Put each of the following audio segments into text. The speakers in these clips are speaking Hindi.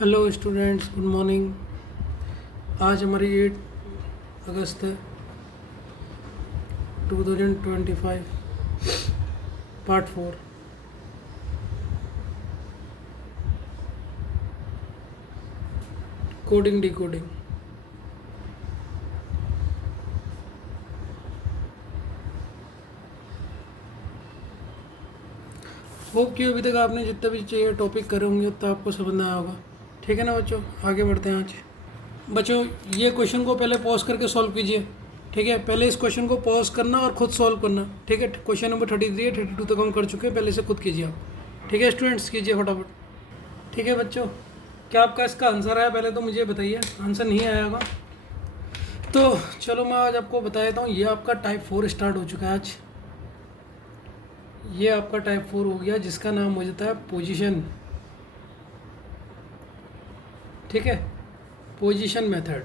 Hello students, good morning. आज हमारी 8 अगस्त है 2025, पार्ट 4। Coding decoding. होप कि अभी तक आपने जितने भी चाहिए टॉपिक करे होंगे उतना आपको समझ आया होगा। ठीक है ना बच्चों, आगे बढ़ते हैं। आज बच्चों ये क्वेश्चन को पहले पॉज करके सॉल्व कीजिए। ठीक है, पहले इस क्वेश्चन को पॉज करना और खुद सॉल्व करना। ठीक है, क्वेश्चन नंबर 33 है, 32 तक हम कर चुके हैं। पहले से खुद कीजिए आप। ठीक है स्टूडेंट्स, कीजिए फटाफट। ठीक है बच्चों, क्या आपका इसका आंसर आया? पहले तो मुझे बताइए, आंसर नहीं आया होगा तो चलो मैं आज आपको बता देता हूँ। ये आपका टाइप 4 स्टार्ट हो चुका है आज। ये आपका टाइप 4 हो गया, जिसका नाम हो जाता है पोजीशन। ठीक है, पोजीशन मेथड।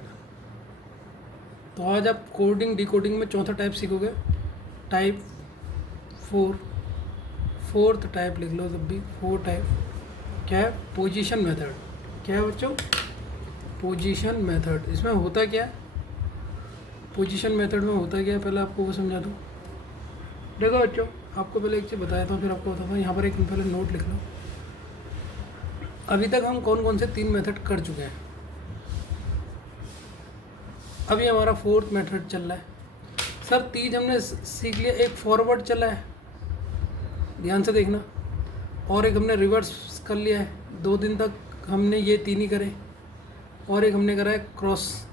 तो आज आप कोडिंग डिकोडिंग में चौथा टाइप सीखोगे, टाइप 4। फोर्थ टाइप लिख लो तब भी, 4 टाइप। क्या है? Position method. क्या है बच्चों? Position method. इसमें होता क्या है? पोजीशन मेथड में होता क्या है, पहले आपको वो समझा दूँ। देखो बच्चों, आपको पहले एक चीज़ बताया था, फिर आपको बताता हूँ। यहाँ पर एक पहले नोट लिख लो। अभी तक हम कौन कौन से 3 मेथड कर चुके हैं। अभी हमारा 4th मेथड चल रहा है। सर 3 हमने सीख लिया। एक फॉरवर्ड चला है, ध्यान से देखना, और एक हमने रिवर्स कर लिया है। 2 दिन तक हमने ये 3 ही करे, और एक हमने करा है क्रॉस।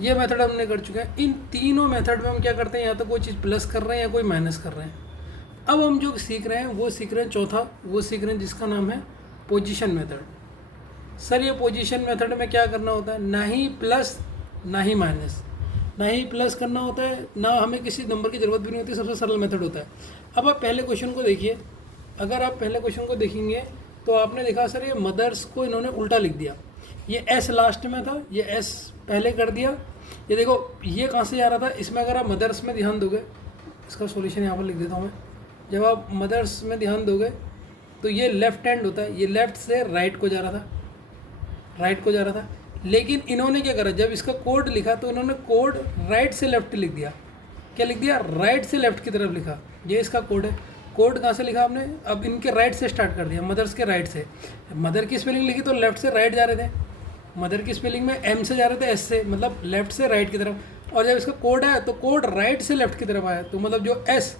ये मेथड हमने कर चुके हैं। इन तीनों मेथड में हम क्या करते हैं, या तो कोई चीज़ प्लस कर रहे हैं या कोई माइनस कर रहे हैं। अब हम जो सीख रहे हैं वो सीख रहे हैं चौथा, वो सीख रहे हैं जिसका नाम है पोजीशन मेथड। सर ये पोजीशन मेथड में क्या करना होता है? ना ही प्लस ना ही माइनस। ना ही प्लस करना होता है, ना हमें किसी नंबर की ज़रूरत भी नहीं होती। सबसे सरल मेथड होता है। अब आप पहले क्वेश्चन को देखिए। अगर आप पहले क्वेश्चन को देखेंगे तो आपने देखा सर ये मदर्स को इन्होंने उल्टा लिख दिया। ये एस लास्ट में था, ये एस पहले कर दिया। ये देखो ये कहाँ से जा रहा था, इसमें अगर आप मदर्स में ध्यान दोगे, इसका सॉल्यूशन यहाँ पर लिख देता हूँ मैं। जब आप मदर्स में ध्यान दोगे तो ये लेफ्ट हैंड होता है, ये लेफ्ट से राइट को जा रहा था, राइट को जा रहा था। लेकिन इन्होंने क्या करा, जब इसका कोड लिखा तो इन्होंने कोड राइट से लेफ्ट लिख दिया। क्या लिख दिया? राइट से लेफ्ट की तरफ लिखा। ये इसका कोड है। कोड कहाँ से लिखा आपने? अब इनके राइट से स्टार्ट कर दिया, मदर्स के राइट से। मदर की स्पेलिंग लिखी तो लेफ्ट से राइट जा रहे थे। मदर की स्पेलिंग में एम से जा रहे थे, एस से, मतलब लेफ्ट से राइट की तरफ। और जब इसका कोड आया तो कोड राइट से लेफ्ट की तरफ आया। तो मतलब जो एस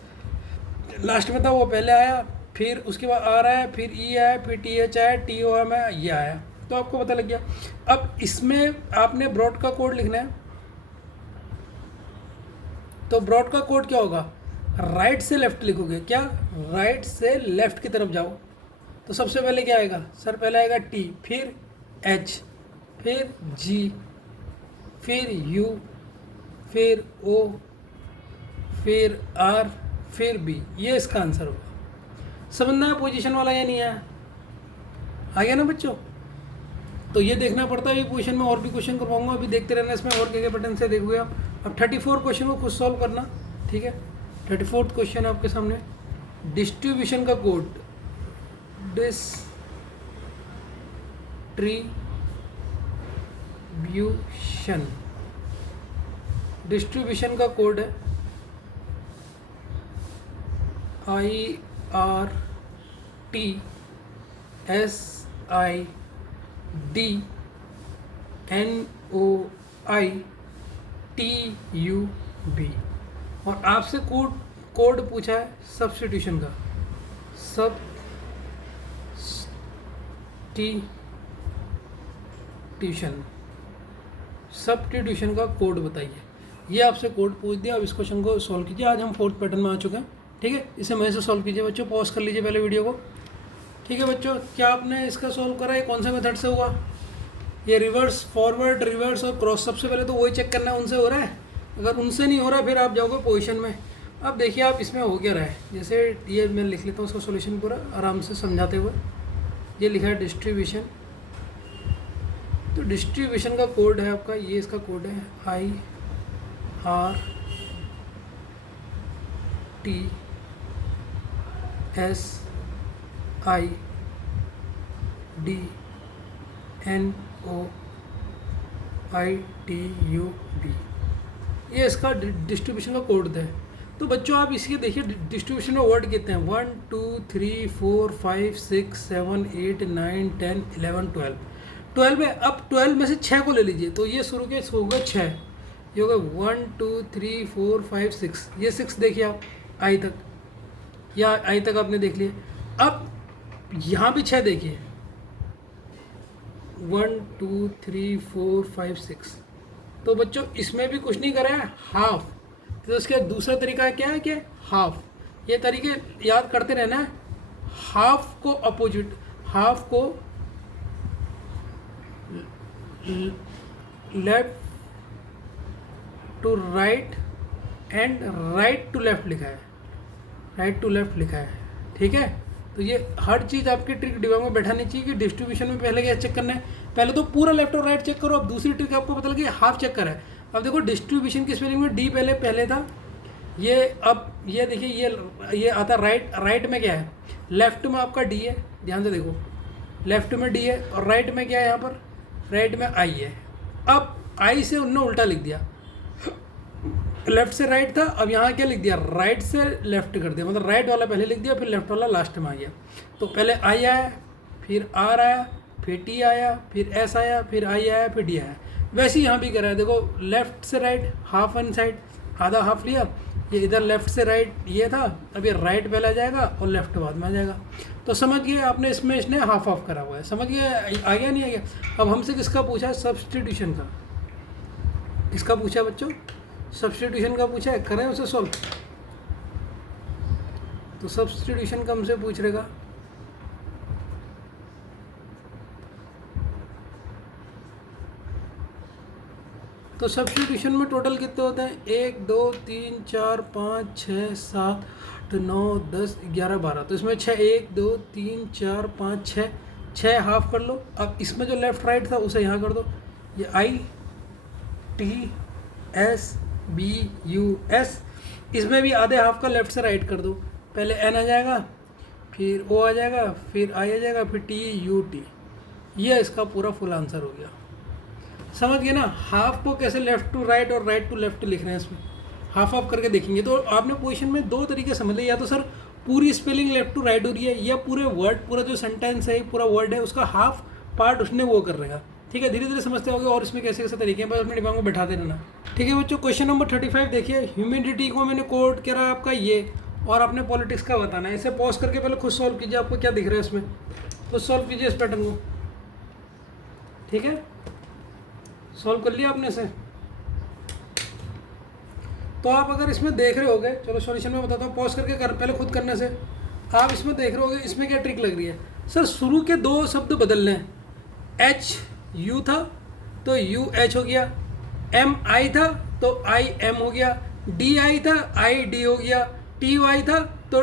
लास्ट में था वो पहले आया, फिर उसके बाद आ रहा है, फिर ई आया, फिर टी एच आया, टी ओ एम आया, ये आया। तो आपको पता लग गया। अब इसमें आपने ब्रॉड का कोड लिखना है। तो ब्रॉड का कोड क्या होगा? राइट से लेफ्ट लिखोगे। क्या? राइट से लेफ्ट की तरफ जाओ। तो सबसे पहले क्या आएगा सर? पहले आएगा टी, फिर एच, फिर जी, फिर यू, फिर ओ, फिर आर, फिर बी। ये इसका आंसर होगा। समझना है पोजीशन वाला या नहीं आया? आ गया ना बच्चों? तो ये देखना पड़ता है। ये पोजीशन में और भी क्वेश्चन करवाऊंगा, अभी देखते रहना इसमें और क्या क्या पैटर्न से देखोगे आप। अब 34 क्वेश्चन को खुद सॉल्व करना। ठीक है, 34th क्वेश्चन आपके सामने। डिस्ट्रीब्यूशन का कोड, डिस्ट्रीब्यूशन, डिस्ट्रीब्यूशन का कोड है IRTSIDNOITUB। और आपसे कोड कोड पूछा है सब्स्टिट्यूशन का। सब्स्टिट्यूशन का कोड बताइए। ये आपसे कोड पूछ दिया। अब इस क्वेश्चन को सॉल्व कीजिए। आज हम 4th पैटर्न में आ चुके हैं। ठीक है, इसे मैं से सॉल्व कीजिए बच्चों। पॉज कर लीजिए पहले वीडियो को। ठीक है बच्चों, क्या आपने इसका सॉल्व करा? ये कौन से मेथड से हुआ? ये रिवर्स, फॉरवर्ड, रिवर्स और क्रॉस। सबसे पहले तो वही चेक करना है उनसे हो रहा है। अगर उनसे नहीं हो रहा फिर आप जाओगे पोजीशन में। अब देखिए आप इसमें हो क्या रहा है। जैसे ये मैं लिख लेता हूँ उसका सॉल्यूशन पूरा आराम से समझाते हुए। ये लिखा है डिस्ट्रीब्यूशन। तो डिस्ट्रीब्यूशन का कोड है आपका, ये इसका कोड है IRTSID NOITUB, ये इसका डिस्ट्रीब्यूशन का कोड है। तो बच्चों आप इसके देखिए डिस्ट्रीब्यूशन में वर्ड कितने हैं, 1 2 3 4 5 6 7 8 9 10 11 12 है। अब 12 में से 6 को ले लीजिए, तो ये शुरू के होगा 6, ये होगा 1 2 3 4 5 6, ये 6 देखिए आप आई तक, या आई तक आपने देख लिया। अब यहाँ भी 6 देखिए, 1 2 3 4 5 6। तो बच्चों इसमें भी कुछ नहीं करा है, हाफ। तो इसका दूसरा तरीका क्या है कि हाफ, ये तरीके याद करते रहना है। हाफ को अपोजिट, हाफ को left to right and right to left लिखा है, राइट टू लेफ्ट लिखा है, ठीक है। तो ये हर चीज़ आपकी ट्रिक दिमाग में बैठानी चाहिए कि डिस्ट्रीब्यूशन में पहले क्या चेक करना है, पहले तो पूरा लेफ्ट और राइट चेक करो। अब दूसरी ट्रिक आपको पता लगी हाफ चेक करा है। अब देखो डिस्ट्रीब्यूशन की स्पेलिंग में डी पहले था, ये अब ये देखिए ये आता राइट, राइट में क्या है, लेफ्ट में आपका डी है, ध्यान से देखो, लेफ्ट में डी है और राइट में क्या है, यहाँ पर राइट में आई है। अब आई से उन्होंने उल्टा लिख दिया, लेफ्ट से राइट था, अब यहाँ क्या लिख दिया, राइट से लेफ्ट कर दिया, मतलब राइट वाला पहले लिख दिया फिर लेफ्ट वाला लास्ट में आ गया। तो पहले आई आया, फिर आर आया, फिर टी आया, फिर एस आया, फिर आई आया, फिर डी आया। वैसे ही यहाँ भी करा है, देखो लेफ्ट से राइट, हाफ वन साइड, आधा हाफ लिया, ये इधर लेफ्ट से राइट ये था, अब ये राइट पहले आ जाएगा और लेफ्ट बाद में आ जाएगा। तो समझ गए आपने, इसमें इसने हाफ ऑफ करा हुआ है, समझ गए, आ गया नहीं आ गया। अब हमसे किसका पूछा है, सब्सटीट्यूशन का, किसका पूछा है बच्चों, सब्सटीट्यूशन का पूछा है, करें उसे सॉल्व। तो सब्सटीट्यूशन का हमसे पूछ रहेगा, तो सब्सटीट्यूशन में टोटल कितने होते हैं, 1 2 3 4 5 6 7 8 9 10 11 12। तो इसमें 6 1 2 3 4 5 6, 6 हाफ कर लो। अब इसमें जो लेफ्ट राइट था उसे यहाँ कर दो, ये I T S B U S, इसमें भी आधे हाफ का लेफ्ट से राइट कर दो, पहले एन आ जाएगा, फिर ओ आ जाएगा, फिर आई आ जाएगा, फिर टी यू टी, ये इसका पूरा फुल आंसर हो गया। समझ गए ना, हाफ को कैसे लेफ्ट टू राइट और राइट टू लेफ्ट लिख रहे हैं, इसमें हाफ ऑफ करके देखेंगे। तो आपने पोजीशन में दो तरीके समझ लिया, या तो सर पूरी स्पेलिंग लेफ्ट टू राइट हो रही है, या पूरे वर्ड, पूरा जो सेंटेंस है, पूरा वर्ड है उसका हाफ पार्ट उसने वो कर रहेगा, ठीक है। धीरे धीरे समझते होगे और इसमें कैसे कैसे तरीके हैं, बस अपने दिमाग में बैठाते रहना, ठीक है बच्चों। क्वेश्चन नंबर 35 देखिए, ह्यूमिडिटी को मैंने कोड करा आपका ये, और आपने पॉलिटिक्स का बताना है। इसे पॉज करके पहले खुद सॉल्व कीजिए, आपको क्या दिख रहा है इसमें, तो सॉल्व कीजिए इस पैटर्न को, ठीक है। सॉल्व कर लिया आपने इसे, तो आप अगर इसमें देख रहे होगे, चलो सॉल्यूशन में बताता हूँ, पॉज करके कर, पहले खुद करने से आप इसमें देख रहे होगे, इसमें क्या ट्रिक लग रही है सर, शुरू के दो शब्द बदल लें, एच यू था तो यू एच हो गया, एम आई था तो आई एम हो गया, डी आई था आई डी हो गया, टी वाई था तो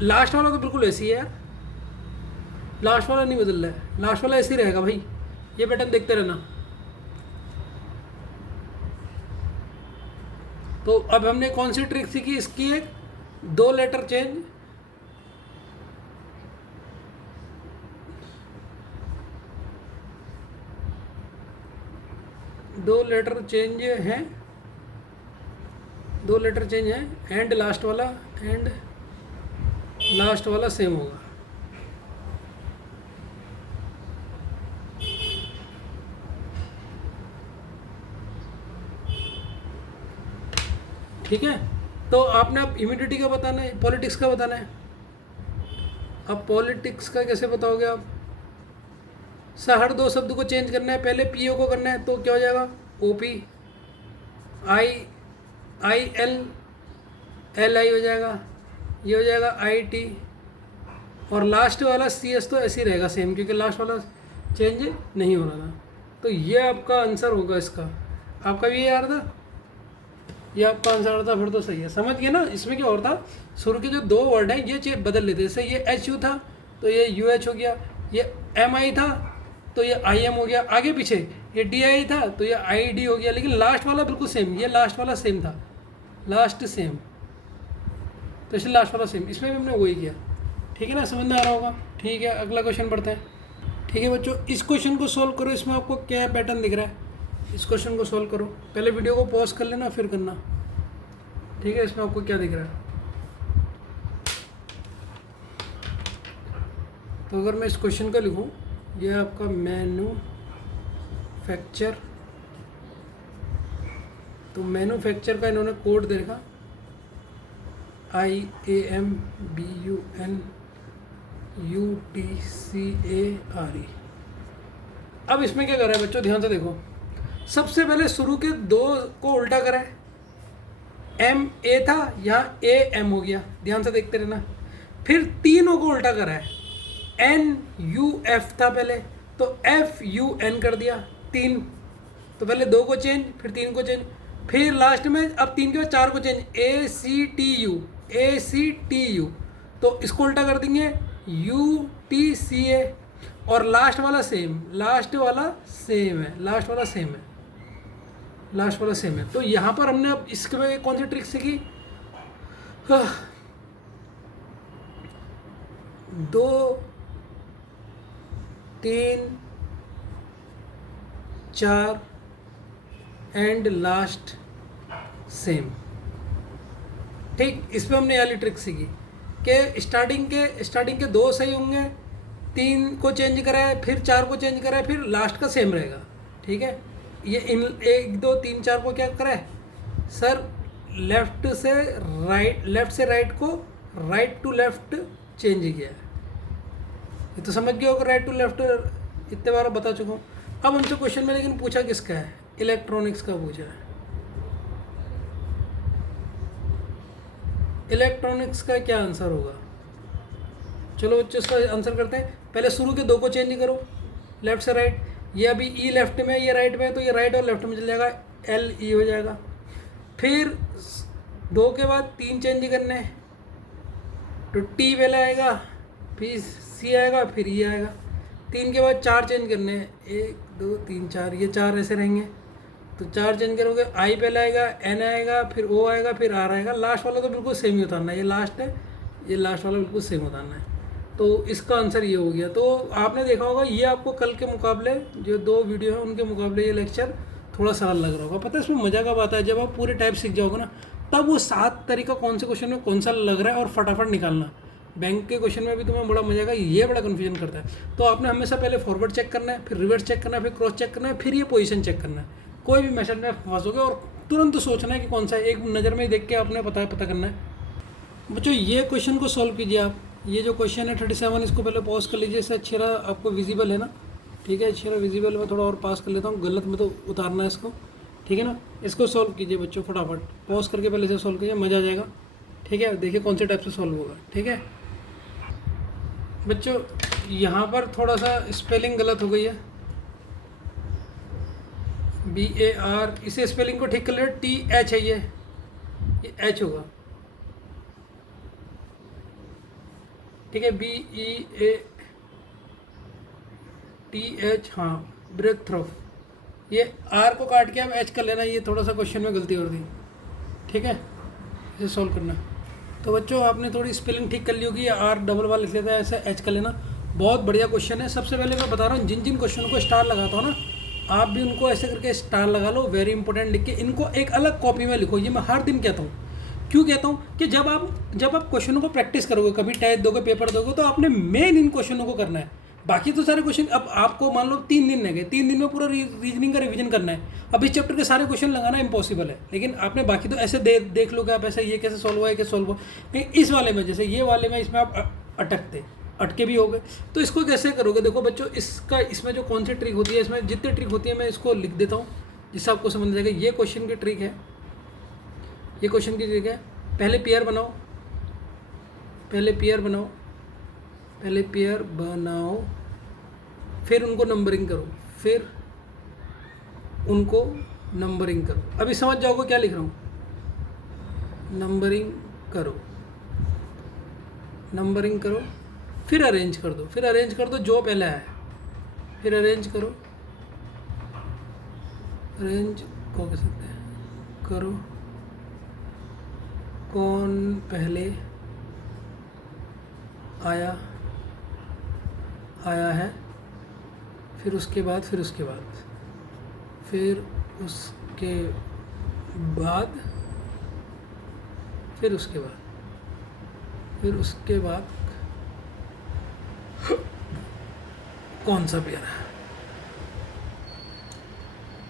लास्ट वाला तो बिल्कुल ऐसी है यार, लास्ट वाला नहीं बदल रहा है, लास्ट वाला ऐसे ही रहेगा भाई, ये पैटर्न देखते रहना। तो अब हमने कौन सी ट्रिक सीखी, इसकी एक दो लेटर चेंज, दो लेटर चेंज हैं, दो लेटर चेंज हैं, एंड लास्ट वाला सेम होगा, ठीक है। तो आपने अब ह्यूमिडिटी का बताना है, पॉलिटिक्स का बताना है। अब पॉलिटिक्स का कैसे बताओगे आप, सर हर दो शब्द को चेंज करना है, पहले पी ओ को करना है, तो क्या हो जाएगा, O P, I I L, L I हो जाएगा, ये हो जाएगा आई टी, और लास्ट वाला सी एस तो ऐसे ही रहेगा सेम, क्योंकि लास्ट वाला चेंज नहीं हो रहा था। तो ये आपका आंसर होगा इसका, आपका भी ये यार था, ये आपका आंसर था, फिर तो सही है। समझ गए ना, इसमें क्या और था, शुरू के जो दो वर्ड हैं ये चीज बदल लेते, जैसे ये एच यू था तो ये यू एच हो गया, ये एम आई था तो ये आई एम हो गया, आगे पीछे ये डी आई था तो ये आई डी हो गया, लेकिन लास्ट वाला बिल्कुल सेम, ये लास्ट वाला सेम था, लास्ट सेम, तो इसलिए लास्ट वाला सेम, इसमें भी हमने वही किया, ठीक है ना, समझ में आ रहा होगा। ठीक है, अगला क्वेश्चन पढ़ते हैं। ठीक है बच्चों, इस क्वेश्चन को सॉल्व करो। इसमें आपको क्या पैटर्न दिख रहा है, इस क्वेश्चन को सॉल्व करो। पहले वीडियो को पॉज कर लेना फिर करना। ठीक है, इसमें आपको क्या दिख रहा है। तो अगर मैं इस क्वेश्चन का लिखूं, ये आपका मैन्युफैक्चर, तो मैन्युफैक्चर का इन्होंने कोड दे रखा IAMBUNUTCARE। अब इसमें क्या कर रहा है बच्चों, ध्यान से देखो। सबसे पहले शुरू के दो को उल्टा करा है, MA था, यहाँ AM हो गया, ध्यान से देखते रहना। फिर तीनों को उल्टा करा है, NUF था पहले, तो FUN कर दिया, तीन। तो पहले दो को चेंज, फिर तीन को चेंज, फिर लास्ट में अब तीन के बाद चार को चेंज, ACTU। तो इसको उल्टा कर देंगे UTCA, और लास्ट वाला सेम, लास्ट वाला सेम है। तो यहाँ पर हमने अब इसके में कौन सी ट्रिक सीखी, 2 3 4 एंड लास्ट सेम। ठीक, इसमें हमने ये वाली ट्रिक सीखी कि स्टार्टिंग के दो सही होंगे, तीन को चेंज कराए, फिर चार को चेंज कराए, फिर लास्ट का सेम रहेगा। ठीक है, ये इन 1 2 3 4 को क्या कराए सर, लेफ्ट से राइट को राइट टू लेफ्ट चेंज किया है। ये तो समझ गया होगा, राइट टू लेफ्ट इतने बार बता चुका हूँ। अब हमसे क्वेश्चन में लेकिन पूछा किसका है, इलेक्ट्रॉनिक्स का पूछा है। इलेक्ट्रॉनिक्स का क्या आंसर होगा, चलो बच्चों इसका आंसर करते हैं। पहले शुरू के दो को चेंज करो, लेफ्ट से राइट। ये अभी ई लेफ्ट में, ये राइट में है, तो ये राइट और लेफ्ट में चल जाएगा, LE हो जाएगा। फिर दो के बाद तीन चेंज करने हैं, तो T पहले आएगा, फिर C आएगा, फिर E आएगा। तीन के बाद चार चेंज करने हैं, 1 2 3 4, ये चार ऐसे रहेंगे। तो चार चेंज करोगे, I पहले आएगा, N आएगा, फिर O आएगा, फिर R आएगा। लास्ट वाला तो बिल्कुल सेम ही उतारना है, ये लास्ट है, ये लास्ट वाला बिल्कुल सेम उतारना है। तो इसका आंसर ये हो गया। तो आपने देखा होगा, ये आपको कल के मुकाबले, जो 2 वीडियो है उनके मुकाबले ये लेक्चर थोड़ा सरल लग रहा होगा। पता है इसमें मज़ा कब आता है, जब आप पूरे टाइप सीख जाओगे ना, तब वो 7 तरीका कौन से क्वेश्चन में कौन सा लग रहा है और फटाफट निकालना। बैंक के क्वेश्चन में भी तुम्हें बड़ा मजा आएगा, ये बड़ा कन्फ्यूजन करता है। तो आपने हमेशा पहले फॉरवर्ड चेक करना है, फिर रिवर्स चेक करना है, फिर क्रॉस चेक करना है, फिर ये पोजीशन चेक करना है। कोई भी मेथड में फंसोगे और तुरंत सोचना है कि कौन सा है, एक नज़र में ही देख के आपने पता करना है। बच्चों ये क्वेश्चन को सॉल्व कीजिए आप। ये जो क्वेश्चन है 37, इसको पहले पॉज कर लीजिए, इससे अच्छी तरह आपको विजिबल है ना। ठीक है, अच्छी तरह विजिबल, मैं थोड़ा और पास कर लेता हूँ, गलत में तो उतारना है इसको। ठीक है ना, इसको सॉल्व कीजिए बच्चों फटाफट, पॉज करके पहले से सॉल्व कीजिए, मज़ा आ जाएगा। ठीक है, देखिए कौन से टाइप से सॉल्व होगा। ठीक है बच्चों, यहाँ पर थोड़ा सा स्पेलिंग गलत हो गई है, BAR, इसे स्पेलिंग को ठीक कर ले, TH है, ये H होगा। ठीक है, BEATH, हाँ, ब्रेक थ्रो। ये R को काट के आप H कर लेना, ये थोड़ा सा क्वेश्चन में गलती और दी। ठीक है, इसे सॉल्व करना। तो बच्चों आपने थोड़ी स्पेलिंग ठीक कर ली होगी, R डबल वाला लिख लेता है, ऐसे H कर लेना। बहुत बढ़िया क्वेश्चन है। सबसे पहले मैं बता रहा हूँ, जिन जिन क्वेश्चन को स्टार लगाता हूँ ना, आप भी उनको ऐसे करके स्टार लगा लो, वेरी इंपॉर्टेंट लिख के। इनको एक अलग कॉपी में लिखो, ये मैं हर दिन कहता हूँ। क्यों कहता हूँ कि जब आप क्वेश्चनों को प्रैक्टिस करोगे, कभी टेस्ट दोगे, पेपर दोगे, तो आपने मेन इन क्वेश्चनों को करना है। बाकी तो सारे क्वेश्चन, अब आपको मान लो 3 दिन लगे, 3 दिन में पूरा रीजनिंग का रिवीजन करना है। अब इस चैप्टर के सारे क्वेश्चन लगाना इम्पॉसिबल है, लेकिन आपने बाकी तो ऐसे देख लोगे आप, ऐसे ये कैसे सॉल्व हुआ है, कैसे सॉल्व हुआ। लेकिन इस वाले में, जैसे ये वाले में, इसमें आप अटके भी हो गए, तो इसको कैसे करोगे। देखो बच्चों, इसमें जो कौन सी ट्रिक होती है, इसमें जितनी ट्रिक होती है मैं इसको लिख देता हूँ, जिससे आपको समझ जाएगा। ये क्वेश्चन की ट्रिक है, ये क्वेश्चन की ट्रिक है। पहले पेयर बनाओ, फिर उनको नंबरिंग करो, अभी समझ जाओगे क्या लिख रहा हूँ। नंबरिंग करो, फिर अरेंज कर दो, जो पहले है, फिर अरेंज करो, अरेंज को कह सकते हैं, करो कौन पहले आया है फिर उसके बाद फिर उसके बाद फिर उसके बाद फिर उसके बाद फिर उसके बाद कौन सा पेयर है,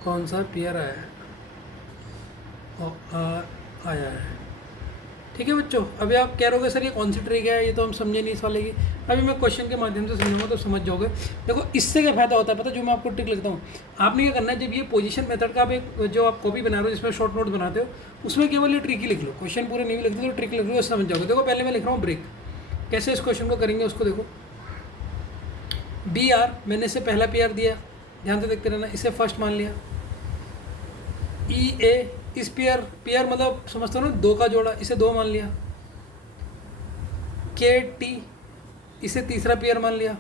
कौन सा पेयर आया है और आया है। ठीक है बच्चों, अभी आप कह रहे होगे सर ये कौन सी ट्रिक है, ये तो हम समझे नहीं इस वाले की। अभी मैं क्वेश्चन के माध्यम से समझाऊंगा तो समझ जाओगे। देखो इससे क्या फ़ायदा होता है पता, जो मैं आपको ट्रिक लिखता हूँ, आपने क्या करना है, जब ये पोजीशन मेथड का आप एक जो आप कॉपी बना रहे हो जिसमें शॉर्ट नोट बनाते हो, उसमें केवल ये ट्रिक ही लिख लो, क्वेश्चन पूरे नहीं भी लिखते तो ट्रिक लिख लो, समझ जाओगे। देखो पहले मैं लिख रहा हूँ ब्रेक, कैसे इस क्वेश्चन को करेंगे उसको देखो। बी आर, मैंने इसे पहला पेयर दिया, ध्यान से देखते रहना, इसे फर्स्ट मान लिया। ई ए, इस पेयर मतलब समझते हो ना, दो का जोड़ा, इसे दो मान लिया। के टी, इसे तीसरा पेयर मान लिया।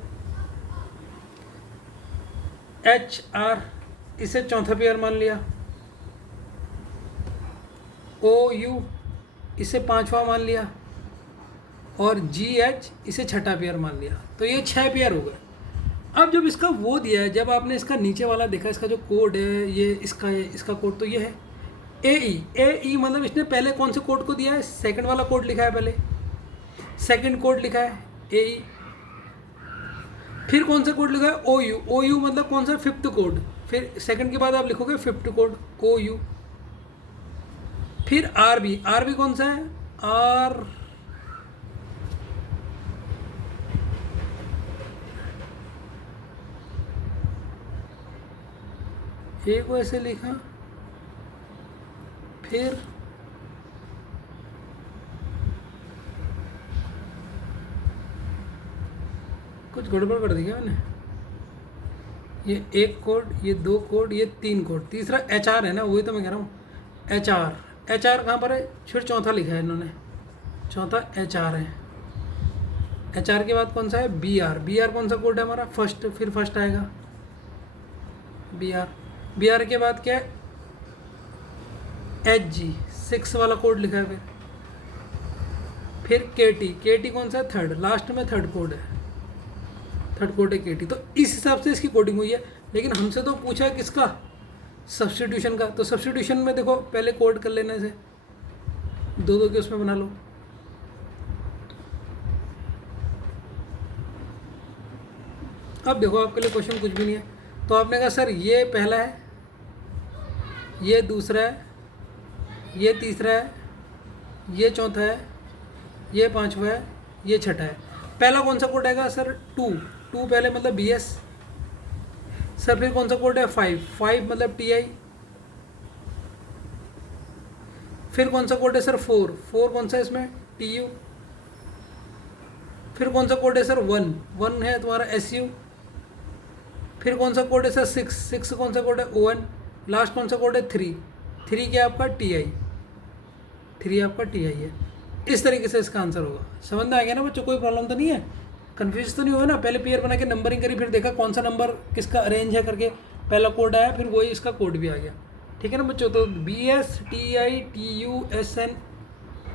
एच आर, इसे चौथा पेयर मान लिया। ओ यू, इसे पांचवा मान लिया। और जी एच, इसे छठा पेयर मान लिया। तो ये 6 पेयर हो गए। अब जब इसका वो दिया है, जब आपने इसका नीचे वाला देखा, इसका जो कोड है ये इसका है, इसका कोड तो ये है ए ई मतलब इसने पहले कौन से कोड को दिया है, सेकंड वाला कोड लिखा है, पहले सेकंड कोड लिखा है ए ई। फिर कौन सा कोड लिखा है ओ यू मतलब कौन सा, फिफ्थ कोड। फिर सेकंड के बाद आप लिखोगे फिफ्थ कोड ओ यू। फिर आर बी कौन सा है, आर ए को ऐसे लिखा। फिर कुछ गड़बड़ कर दी क्या मैंने, ये एक कोड, ये दो कोड, ये तीन कोड, तीसरा एच आर है ना, वही तो मैं कह रहा हूँ। एच आर कहाँ पर है, फिर चौथा लिखा है इन्होंने, चौथा एच आर है। एच आर के बाद कौन सा है, बी आर कौन सा कोड है हमारा, फर्स्ट, फिर फर्स्ट आएगा बी आर के बाद क्या है, एच जी, 6 वाला कोड लिखा है। फिर के टी कौन सा है, थर्ड, लास्ट में थर्ड कोड है, थर्ड कोड है के टी। तो इस हिसाब से इसकी कोडिंग हुई है। लेकिन हमसे तो पूछा है किसका, सब्स्टिट्यूशन का। तो सब्स्टिट्यूशन में देखो पहले कोड कर लेने से, दो दो के उसमें बना लो। अब देखो आपके लिए क्वेश्चन कुछ भी नहीं है, तो आपने कहा सर ये पहला है, ये दूसरा है, ये तीसरा है, ये चौथा है, ये पांचवा है, ये छठा है। पहला कौन सा कोड आएगा सर, टू पहले मतलब बी एस। सर फिर कौन सा कोड है, 5 मतलब टी आई। फिर कौन सा कोड है सर, 4 कौन सा है इसमें, टी यू। फिर कौन सा कोड है सर, 1 है तुम्हारा एस यू। फिर कौन सा कोड है सर, 6 कौन सा कोड है, ओ एन। लास्ट कौन सा कोड है, 3 क्या आपका टी आई, 3 आपका टी आई है। इस तरीके से इसका आंसर होगा। समझ में आ गया ना बच्चों, कोई प्रॉब्लम तो नहीं है, कन्फ्यूज तो नहीं हुआ ना। पहले पेयर बना के नंबरिंग करी, फिर देखा कौन सा नंबर किसका अरेंज है करके, पहला कोड आया, फिर वही इसका कोड भी आ गया। ठीक है ना बच्चों, तो B S T I T U S N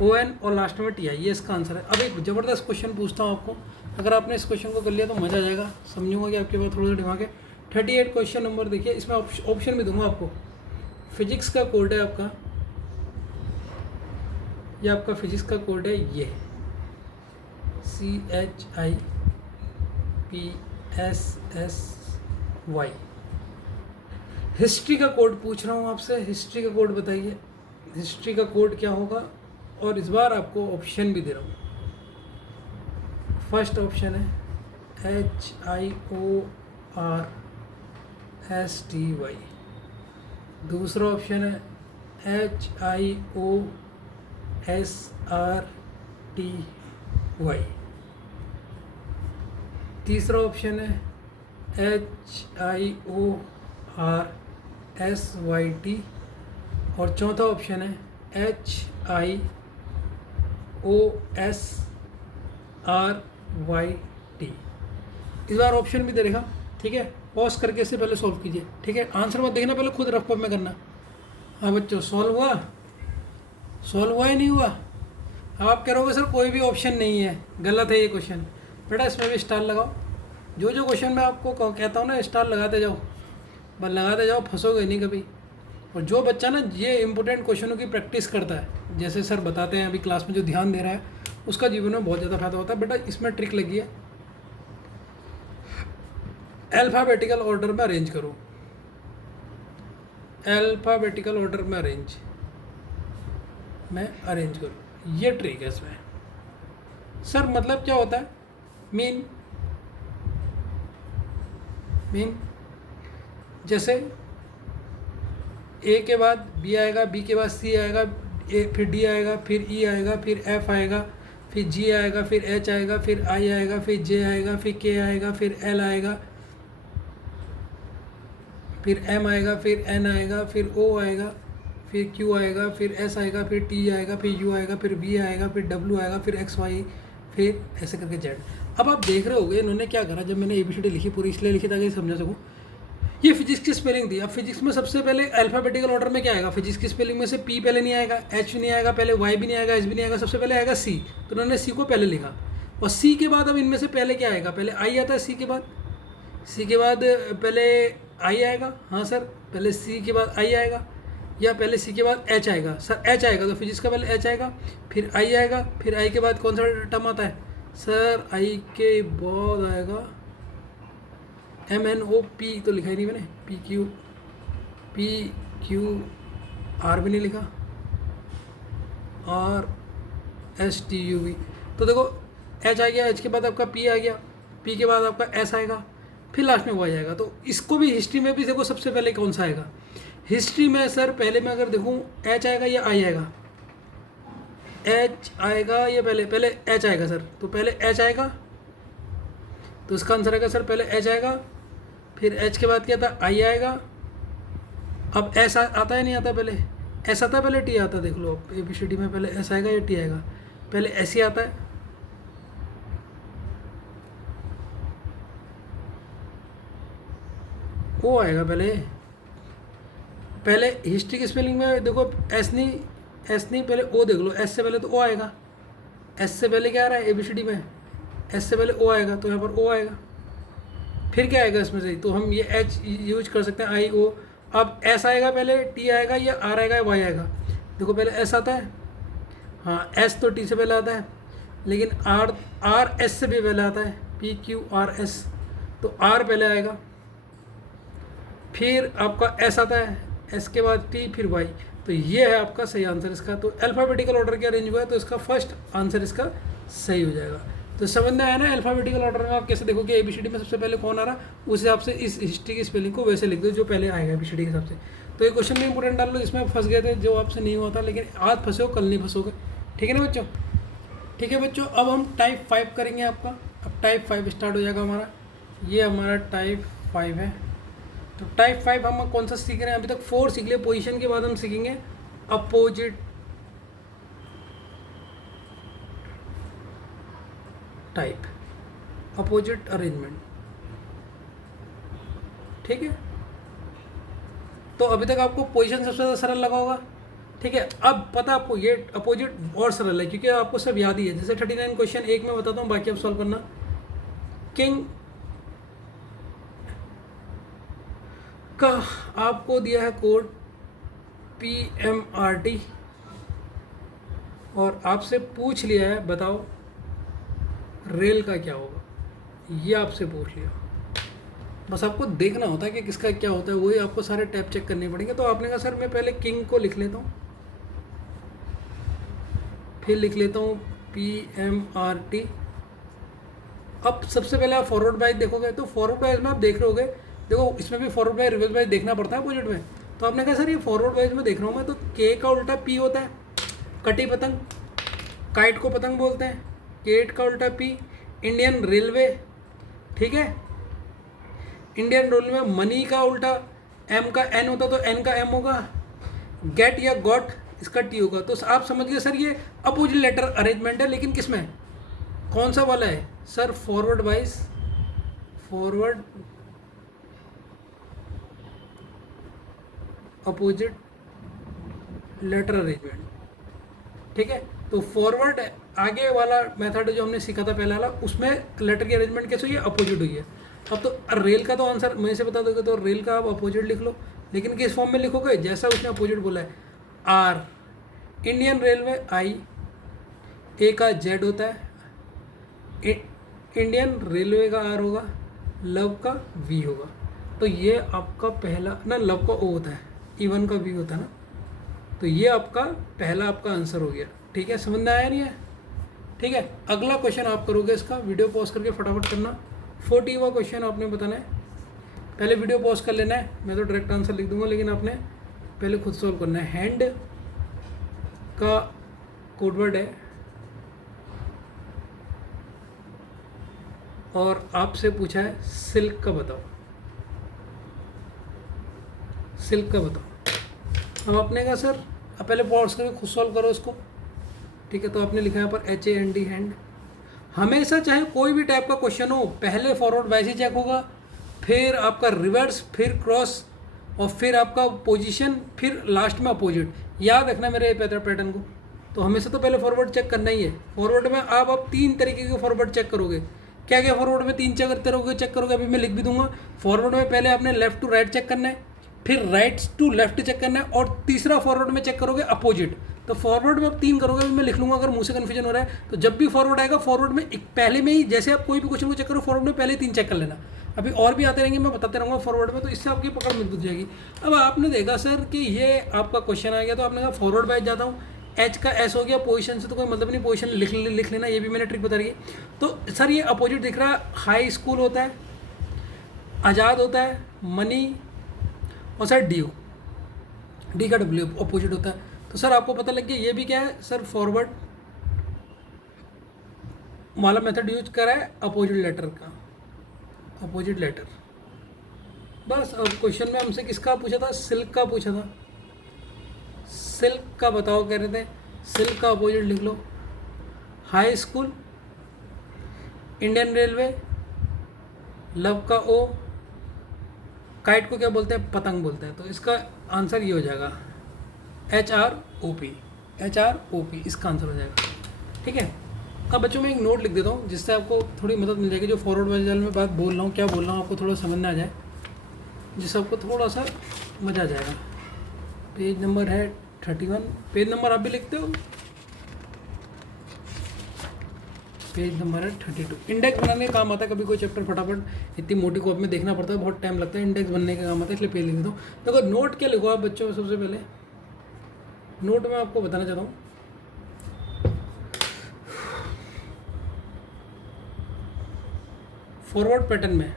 O N और लास्ट में टी आई, ये इसका आंसर है। अब एक ज़बरदस्त क्वेश्चन पूछता हूँ आपको, अगर आपने इस क्वेश्चन को कर लिया तो मज़ा आ जाएगा, समझूंगा कि आपके पास थोड़ा सा दिमाग है। 38 क्वेश्चन नंबर देखिए, इसमें ऑप्शन भी दूंगा आपको। फिजिक्स का कोड है आपका, ये आपका फिजिक्स का कोड है, ये CHIPSSY। हिस्ट्री का कोड पूछ रहा हूँ आपसे, हिस्ट्री का कोड बताइए, हिस्ट्री का कोड क्या होगा। और इस बार आपको ऑप्शन भी दे रहा हूँ। फर्स्ट ऑप्शन है HIORSTY, दूसरा ऑप्शन है HIOSRTY, तीसरा ऑप्शन है HIORSYT और चौथा ऑप्शन है HIOSRYT। इस बार ऑप्शन भी दे देगा, ठीक है। पॉज करके इससे पहले सॉल्व कीजिए, ठीक है। आंसर मत देखना, पहले खुद रफ में करना। हाँ बच्चों, सॉल्व हुआ या नहीं हुआ। अब आप कह रहे होगे सर कोई भी ऑप्शन नहीं है, गलत है ये क्वेश्चन। बेटा इसमें भी स्टार लगाओ, जो जो क्वेश्चन मैं आपको कहता हूँ ना स्टार लगाते जाओ, बस लगाते जाओ, फंसोगे नहीं कभी। और जो बच्चा ना ये इंपॉर्टेंट क्वेश्चनों की प्रैक्टिस करता है, जैसे सर बताते हैं अभी क्लास में, जो ध्यान दे रहा है उसका जीवन में बहुत ज़्यादा फायदा होता है। बेटा इसमें ट्रिक लगी है, अल्फ़ाबेटिकल ऑर्डर में अरेंज करो, अल्फ़ाबेटिकल ऑर्डर में अरेंज करो, ये ट्रिक है इसमें। सर मतलब क्या होता है? मीन जैसे ए के बाद बी आएगा, बी के बाद सी आएगा, ए फिर डी आएगा, फिर ई आएगा, फिर एफ आएगा, फिर जी आएगा, फिर एच आएगा, फिर आई आएगा, फिर जे आएगा, फिर के आएगा, फिर एल आएगा, फिर एम आएगा, फिर एन आएगा, फिर ओ आएगा, फिर क्यू आएगा, फिर एस आएगा, फिर टी आएगा, फिर यू आएगा, फिर वी आएगा, फिर डब्ल्यू आएगा, फिर एक्स वाई, फिर ऐसे करके जेड। अब आप देख रहे होगे इन्होंने क्या करा, जब मैंने ABCD लिखी पूरी इसलिए लिखी ताकि समझा सकूँ। ये फिजिक्स की स्पेलिंग थी। अब फिजिक्स में सबसे पहले अल्फ़ाबेटिकल ऑर्डर में क्या आएगा, फिजिक्स की स्पेलिंग में से पी पहले नहीं आएगा, एच नहीं आएगा, पहले वाई भी नहीं आएगा, एच भी नहीं आएगा, सबसे पहले आएगा सी। तो उन्होंने सी को पहले लिखा। और सी के बाद अब इनमें से पहले क्या आएगा, पहले आई आता है सी के बाद, सी के बाद पहले आई आएगा। हाँ सर, पहले सी के बाद आई आएगा, या पहले सी के बाद एच आएगा। सर एच आएगा तो फिजिक्स का पहले एच आएगा, फिर आई आएगा, फिर आई के बाद कौन सा टर्म आता है सर, आई के बाद आएगा MNOP, तो लिखा ही नहीं मैंने, PQR भी नहीं लिखा, और STUV। तो देखो H आ गया, H के बाद आपका P आ गया, P के बाद आपका S आएगा, फिर लास्ट में Y आएगा। तो इसको भी हिस्ट्री में भी देखो सबसे पहले कौन सा आएगा, हिस्ट्री में सर पहले मैं अगर देखूँ H आएगा या I आएगा, H आएगा या पहले H आएगा सर, तो पहले H आएगा, तो इसका आंसर आएगा सर पहले H आएगा, फिर H के बाद क्या था, I आएगा। अब S आता है नहीं आता, पहले S आता है, पहले T आता है। देख लो अब ABCD में पहले S आएगा या T आएगा, पहले S ही आता है, O आएगा पहले हिस्ट्री की स्पेलिंग में देखो S नहीं पहले O देख लो, S से पहले तो O आएगा, S से पहले क्या आ रहा है ABCD में, S से पहले O आएगा, तो यहाँ पर O आएगा। फिर क्या आएगा इसमें से, तो हम ये H यूज कर सकते हैं, I O। अब S आएगा पहले, T आएगा या R आएगा या Y आएगा। देखो पहले S आता है, हाँ S तो T से पहले आता है, लेकिन R S से भी पहले आता है, PQRS, तो R पहले आएगा, फिर आपका S आता है, S के बाद T, फिर Y। तो ये है आपका सही आंसर इसका। तो अल्फ़ाबेटिकल ऑर्डर के अरेंज हुआ है, तो इसका फर्स्ट आंसर इसका सही हो जाएगा। तो समझ में आया ना, अल्फ़ाबेटिकल ऑर्डर में आप कैसे देखो कि ABCD में सबसे पहले कौन आ रहा, उस हिसाब से इस हिस्ट्री की स्पेलिंग को वैसे लिख दो जो पहले आएगा ABCD के हिसाब से। तो ये क्वेश्चन भी इंपॉर्टेंट डाल लो, इसमें फंस गए थे जो आपसे नहीं हुआ था, लेकिन आज फंसे हो कल नहीं फंसोगे। ठीक है ना बच्चों? ठीक है बच्चों, अब हम टाइप 5 करेंगे आपका। अब टाइप 5 स्टार्ट हो जाएगा हमारा, ये हमारा टाइप 5 है। तो टाइप 5 हम कौन सा सीख रहे हैं, अभी तक 4 सीख लिए। पोजीशन के बाद हम सीखेंगे अपोजिट टाइप, अपोजिट अरेंजमेंट। ठीक है, तो अभी तक आपको पोजीशन सबसे ज़्यादा सरल लगा होगा। ठीक है, अब पता आपको ये अपोजिट और सरल है क्योंकि आपको सब याद ही है। जैसे 39 क्वेश्चन एक में बताता हूँ, बाकी आप सॉल्व करना। किंग का आपको दिया है कोड PMRT और आपसे पूछ लिया है बताओ रेल का क्या होगा, ये आपसे पूछ लिया। बस आपको देखना होता है कि किसका क्या होता है, वही आपको सारे टैब चेक करने पड़ेंगे। तो आपने कहा सर मैं पहले किंग को लिख लेता हूँ, फिर लिख लेता हूँ PMRT। अब सबसे पहले आप फॉरवर्ड बाइज देखोगे, तो फॉरवर्ड बाइज में आप देख रहे होगे, देखो इसमें भी फॉरवर्ड बाइज रिवर्स बाइज देखना पड़ता है अपोजिट में। तो आपने कहा सर ये फॉरवर्ड बाइज में देख रहा हूँ मैं, तो K का उल्टा P होता है, कटी पतंग, काइट को पतंग बोलते हैं, केट का उल्टा P, इंडियन रेलवे। ठीक है, इंडियन रेलवे, मनी का उल्टा M का N होता तो N का M होगा, गेट या गॉट इसका T होगा। तो आप समझ गए सर ये अपोजिट लेटर अरेंजमेंट है, लेकिन किस में, कौन सा वाला है sir, forward wise, forward opposite letter arrangement. ठीक है, तो फॉरवर्ड आगे वाला मेथड जो हमने सीखा था पहले वाला, उसमें लेटर की अरेंजमेंट कैसे हुई है, अपोजिट हुई है। अब तो रेल का तो आंसर मैं से बता दोगे तो रेल का आप अपोजिट लिख लो, लेकिन किस फॉर्म में लिखोगे जैसा उसने अपोजिट बोला है। आर इंडियन रेलवे, आई ए का जेड होता है, इंडियन रेलवे का आर होगा, लव का वी होगा। तो ये आपका पहला ना, लव का ओ होता है, इवन का वी होता है ना, तो ये आपका पहला आपका आंसर हो गया। ठीक है, समझ में आया नहीं है? ठीक है, अगला क्वेश्चन आप करोगे इसका, वीडियो पॉज करके फटाफट करना। 40वां क्वेश्चन आपने बताना है, पहले वीडियो पॉज कर लेना है, मैं तो डायरेक्ट आंसर लिख दूंगा, लेकिन आपने पहले खुद सॉल्व करना है। हैंड का कोडवर्ड है और आपसे पूछा है सिल्क का बताओ, सिल्क का बताओ। हम आपने कहा सर आप पहले पॉज करके खुद सॉल्व करो इसको। ठीक है, तो आपने लिखा है यहाँ पर HAND हैंड। हमेशा चाहे कोई भी टाइप का क्वेश्चन हो, पहले फॉरवर्ड बाइस ही चेक होगा, फिर आपका रिवर्स, फिर क्रॉस, और फिर आपका पोजीशन, फिर लास्ट में अपोजिट। याद रखना मेरे पैटर्न को। तो हमेशा तो पहले फॉरवर्ड चेक करना ही है। फॉरवर्ड में आप 3 तरीके के फॉरवर्ड चेक करोगे। क्या क्या फॉरवर्ड में 3 चेक करोगे, अभी मैं लिख भी दूंगा। फॉरवर्ड में पहले आपने लेफ्ट टू राइट चेक करना है, फिर राइट टू लेफ्ट चेक करना है, और तीसरा फॉरवर्ड में चेक करोगे अपोजिट। तो फॉरवर्ड में आप 3 करोगे, मैं लिख लूंगा अगर मुझसे कन्फ्यूजन हो रहा है तो। जब भी फॉरवर्ड आएगा, फॉरवर्ड में पहले में ही, जैसे आप कोई भी क्वेश्चन को चेक करो, फॉरवर्ड में पहले 3 चेक कर लेना। अभी और भी आते रहेंगे, मैं बताते रहूँगा फॉरवर्ड में, तो इससे आपकी पकड़ मजबूत हो जाएगी। अब आपने देखा सर कि ये आपका क्वेश्चन आ गया, तो आपने कहा फॉरवर्ड बाइज जाता हूँ, एच का एस हो गया, पोजीशन से तो कोई मतलब नहीं, पोजीशन लिख लेना, ये भी मैंने ट्रिक बता रही है। तो सर ये अपोजिट दिख रहा है, हाई स्कूल होता है, आज़ाद होता है, मनी, और सर डी का डब्ल्यू अपोजिट होता है। तो सर आपको पता लग गया ये भी क्या है सर, फॉरवर्ड वाला मेथड यूज करा है अपोजिट लेटर का, अपोजिट लेटर। बस अब क्वेश्चन में हमसे किसका पूछा था, सिल्क का पूछा था। सिल्क का बताओ कह रहे थे, सिल्क का अपोजिट लिख लो, high school, Indian railway, love का ओ, काइट को क्या बोलते हैं, पतंग बोलते हैं। तो इसका आंसर ये हो जाएगा HROP, HROP इसका आंसर हो जाएगा। ठीक है, अब बच्चों में एक नोट लिख देता हूँ जिससे आपको थोड़ी मदद मिल जाएगी, जो फॉरवर्ड वाले में बात बोल रहा हूँ, क्या बोल रहा हूँ, आपको थोड़ा समझ में आ जाए, जिससे आपको थोड़ा सा मज़ा आ जाएगा। पेज नंबर है 31, पेज नंबर आप भी लिखते हो, पेज नंबर है 32। इंडेक्स बनाने का काम आता है, कभी कोई चैप्टर फटाफट इतनी मोटी कॉपी में देखना पड़ता है, बहुत टाइम लगता है, इंडेक्स बनने का काम आता है, इसलिए पेज लिख देता हूँ। देखो नोट क्या लिखो आप बच्चों में, सबसे पहले नोट में आपको बताना चाहता हूँ, फॉरवर्ड पैटर्न में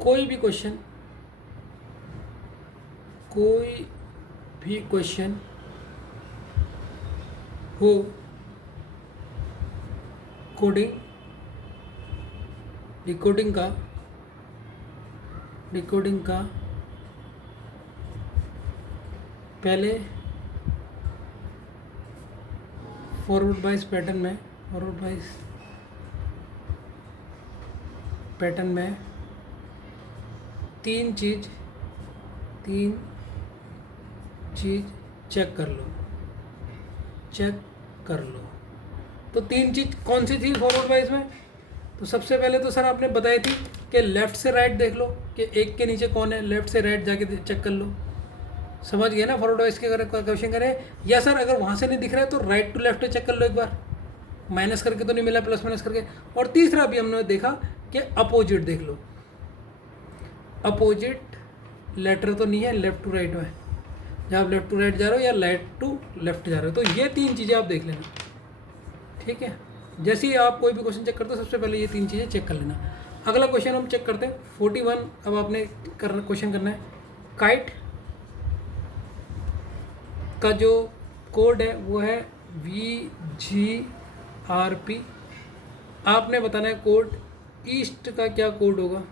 कोई भी क्वेश्चन हो, कोडिंग डिकोडिंग का पहले फॉरवर्ड बाइस पैटर्न में तीन चीज चेक कर लो। तो 3 चीज़ कौन सी थी फॉरवर्ड वाइज में? तो सबसे पहले तो सर आपने बताई थी कि लेफ़्ट से राइट देख लो कि एक के नीचे कौन है, लेफ़्ट से राइट जाके चेक कर लो। समझ गए ना फॉरवर्ड वाइज के अगर क्वेश्चन करें, या सर अगर वहाँ से नहीं दिख रहा है तो राइट टू लेफ्ट चेक कर लो एक बार, माइनस करके तो नहीं मिला, प्लस माइनस करके। और तीसरा भी हमने देखा कि अपोजिट देख लो, अपोजिट लेटर तो नहीं है, लेफ्ट टू राइट में, जहाँ आप लेफ्ट टू राइट जा रहे हो या राइट टू लेफ्ट जा रहे हो। तो ये 3 चीज़ें आप देख लेना, ठीक है। जैसे ही आप कोई भी क्वेश्चन चेक करते हो सबसे पहले ये 3 चीज़ें चेक कर लेना। अगला क्वेश्चन हम चेक करते हैं 41। अब आपने क्वेश्चन करना है, काइट का जो कोड है वो है VGRP। आपने बताना है कोड, ईस्ट का क्या कोड होगा,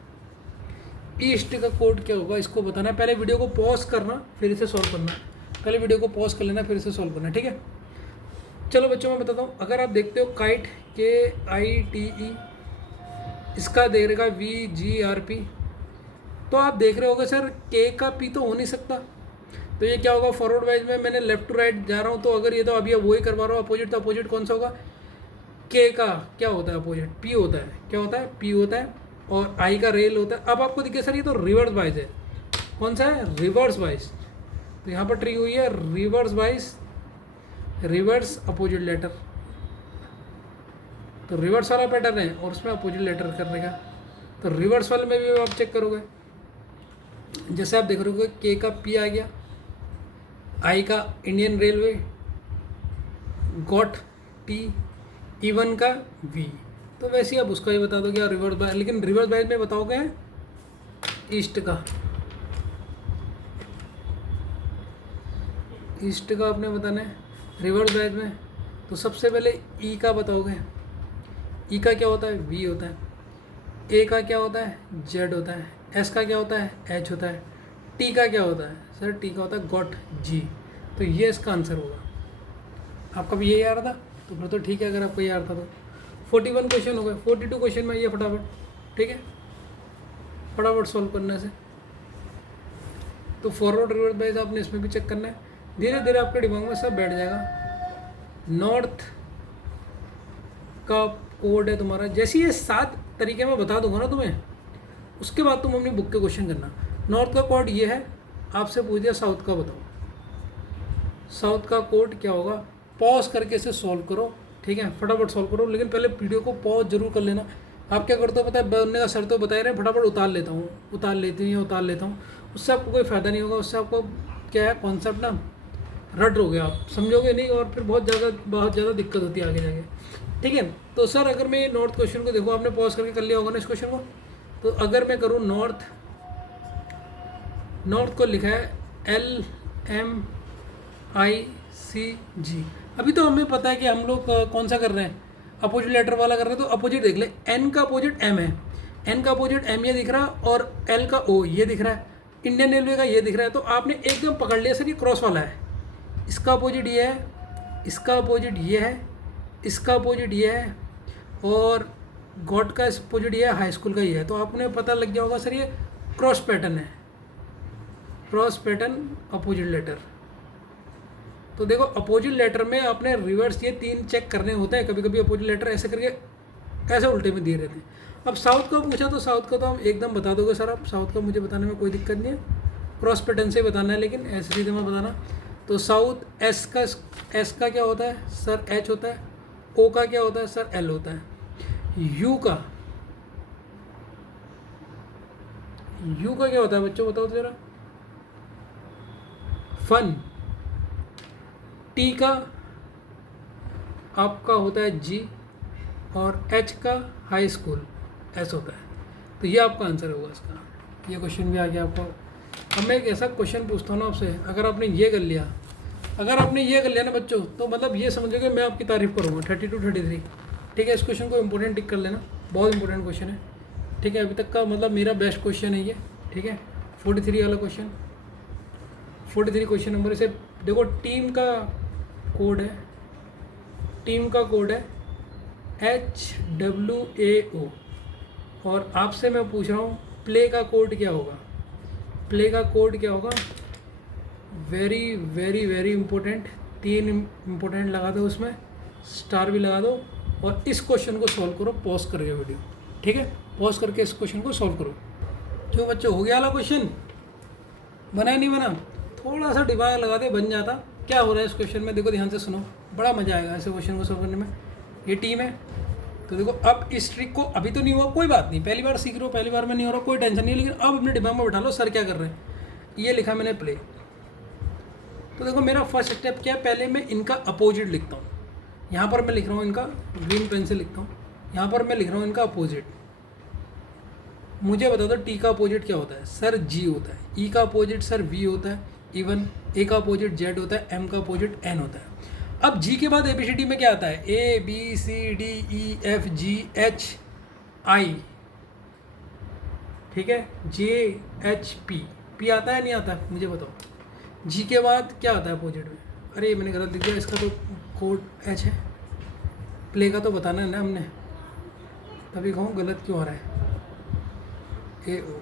ईस्ट का कोड क्या होगा इसको बताना है। पहले वीडियो को पॉज करना फिर इसे सॉल्व करना, पहले वीडियो को पॉज कर लेना फिर इसे सॉल्व करना, ठीक है। चलो बच्चों मैं बताता हूँ, अगर आप देखते हो काइट KITE, इसका दे रहेगा VGRP, तो आप देख रहे होगे सर K का P तो हो नहीं सकता, तो ये क्या होगा, फॉरवर्ड वाइज में मैंने लेफ्ट टू राइट जा रहा हूँ, तो अगर ये तो अभी वो ही करवा रहा हूँ अपोजिट, तो अपोजिट कौन सा होगा, के का क्या होता है अपोजिट, पी होता है, क्या होता है, पी होता है, और आई का रेल होता है। अब आपको दिखे सर ये तो रिवर्स वाइज है, कौन सा है, रिवर्स वाइज, तो यहाँ पर ट्री हुई है reverse wise, reverse opposite letter, तो रिवर्स वाला पैटर्न है और उसमें अपोजिट लेटर करने का, तो रिवर्स वाले में भी आप चेक करोगे, जैसे आप देख रहे हो के का पी आ गया, आई का Indian railway, got T, even का वी, तो वैसे ही आप उसका ही बता दोगे और रिवर्स बाय, लेकिन रिवर्स बाय में बताओगे ईस्ट का, ईस्ट का आपने बताना है रिवर्स बाय में, तो सबसे पहले ई का बताओगे, ई का क्या होता है, वी होता है, ए का क्या होता है, जेड होता है, एस का क्या होता है, एच होता है, टी का क्या होता है, सर टी का होता है गॉट जी, तो ये इसका आंसर होगा। आपका भी यही आ रहा था, तो फिर तो ठीक है, अगर आपको ये आ रहा था तो 41 क्वेश्चन हो गए, 42 क्वेश्चन में ये फटाफट, ठीक है, फटाफट सॉल्व करने से, तो फॉरवर्ड रिवर्स बाइज आपने इसमें भी चेक करना है, धीरे धीरे आपके दिमाग में सब बैठ जाएगा। नॉर्थ का कोड है तुम्हारा, जैसे ये 7 तरीके मैं बता दूंगा ना तुम्हें, उसके बाद तुम अपनी बुक के क्वेश्चन करना। नॉर्थ का कोड ये है, आपसे पूछ दिया साउथ का बताओ, साउथ का कोड क्या होगा, पॉज करके इसे सॉल्व करो, ठीक है, फटाफट सॉल्व करो, लेकिन पहले वीडियो को पॉज जरूर कर लेना। आप क्या करते हो पता है, बनने का सर तो बता रहे हैं, फटाफट उतार लेता हूँ, उतार लेती हूँ या उतार लेता हूँ, उससे आपको कोई फ़ायदा नहीं होगा, उससे आपको क्या है कॉन्सेप्ट ना रट हो गया, आप समझोगे नहीं और फिर बहुत ज़्यादा दिक्कत होती है आगे जाके, ठीक है। तो सर अगर मैं नॉर्थ क्वेश्चन को देखो, आपने पॉज करके कर लिया होगा ना इस क्वेश्चन को, तो अगर मैं करूँ नॉर्थ को लिखा है LMICG, अभी तो हमें पता है कि हम लोग कौन सा कर रहे हैं, अपोजिट लेटर वाला कर रहे हैं, तो अपोजिट देख ले, N का अपोजिट M है, N का अपोजिट M ये दिख रहा है, और L का O ये दिख रहा है, इंडियन रेलवे का ये दिख रहा है, तो आपने एकदम पकड़ लिया सर ये क्रॉस वाला है, इसका अपोजिट ये है, इसका अपोजिट ये है, इसका अपोजिट ये है, और गॉड का अपोजिट ये है, हाई स्कूल का ये है, तो आपने पता लग गया होगा सर ये क्रॉस पैटर्न है, क्रॉस पैटर्न अपोजिट लेटर। तो देखो अपोजिट लेटर में आपने रिवर्स ये 3 चेक करने होते हैं, कभी कभी अपोजिट लेटर ऐसे करके ऐसे उल्टे में दिए रहते हैं। अब साउथ का पूछा तो साउथ का तो हम एकदम बता दोगे सर, आप साउथ का मुझे बताने में कोई दिक्कत नहीं है, क्रॉस पैटर्न से बताना है, लेकिन ऐसे सीधे में बताना। तो साउथ एस का क्या होता है सर, एच होता है, ओ का क्या होता है सर, एल होता है, यू का क्या होता है बच्चों बताओ तो जरा, फन, टी का आपका होता है जी, और एच का हाई स्कूल एस होता है, तो ये आपका आंसर होगा इसका, ये क्वेश्चन भी आ गया आपको। अब मैं एक ऐसा क्वेश्चन पूछता हूँ ना आपसे, अगर आपने ये कर लिया, ना बच्चों, तो मतलब ये समझोगे मैं आपकी तारीफ करूँगा। 32 33, ठीक है, इस क्वेश्चन को इंपॉर्टेंट टिक कर लेना, बहुत इंपॉर्टेंट क्वेश्चन है, ठीक है, अभी तक का मतलब मेरा बेस्ट क्वेश्चन है ये, ठीक है। 43 वाला क्वेश्चन, 43 क्वेश्चन नंबर, इसे देखो, टीम का कोड है HWAO, और आपसे मैं पूछ रहा हूँ प्ले का कोड क्या होगा, very very very important, 3 important लगा दो, उसमें स्टार भी लगा दो, और इस क्वेश्चन को सॉल्व करो पॉज करके वीडियो, ठीक है, पॉज करके इस क्वेश्चन को सॉल्व करो। जो बच्चों हो गया वाला क्वेश्चन, बना नहीं बना, थोड़ा सा दिमाग लगा दे बन जाता। क्या हो रहा है इस क्वेश्चन में, देखो ध्यान से सुनो, बड़ा मजा आएगा ऐसे क्वेश्चन को सॉल्व करने में। ये टीम है, तो देखो अब इस ट्रिक को अभी तो नहीं हुआ, कोई बात नहीं, पहली बार सीख रहे हो, पहली बार में नहीं हो रहा, कोई टेंशन नहीं है, लेकिन अब अपने दिमाग में बैठा लो सर क्या कर रहे हैं। ये लिखा मैंने प्ले, तो देखो मेरा फर्स्ट स्टेप क्या है, पहले मैं इनका अपोजिट लिखता हूँ, यहाँ पर मैं लिख रहा हूँ इनका, ग्रीन पेन से लिखता हूँ, यहाँ पर मैं लिख रहा हूँ इनका अपोजिट। मुझे बता दो टी का अपोजिट क्या होता है सर, जी होता है, ई का अपोजिट सर वी होता है, इवन ए का अपोजिट जेड होता है, एम का अपोजिट एन होता है। अब जी के बाद ABCD में क्या आता है, ABCDEFGH I, ठीक है, JHP, पी आता है नहीं आता है मुझे बताओ। जी के बाद क्या आता है अपोजिट में, अरे मैंने गलत लिख दिया, इसका तो कोड H है, प्ले का तो बताना है ना हमने, तभी कहूँ गलत क्यों आ रहा है, AO,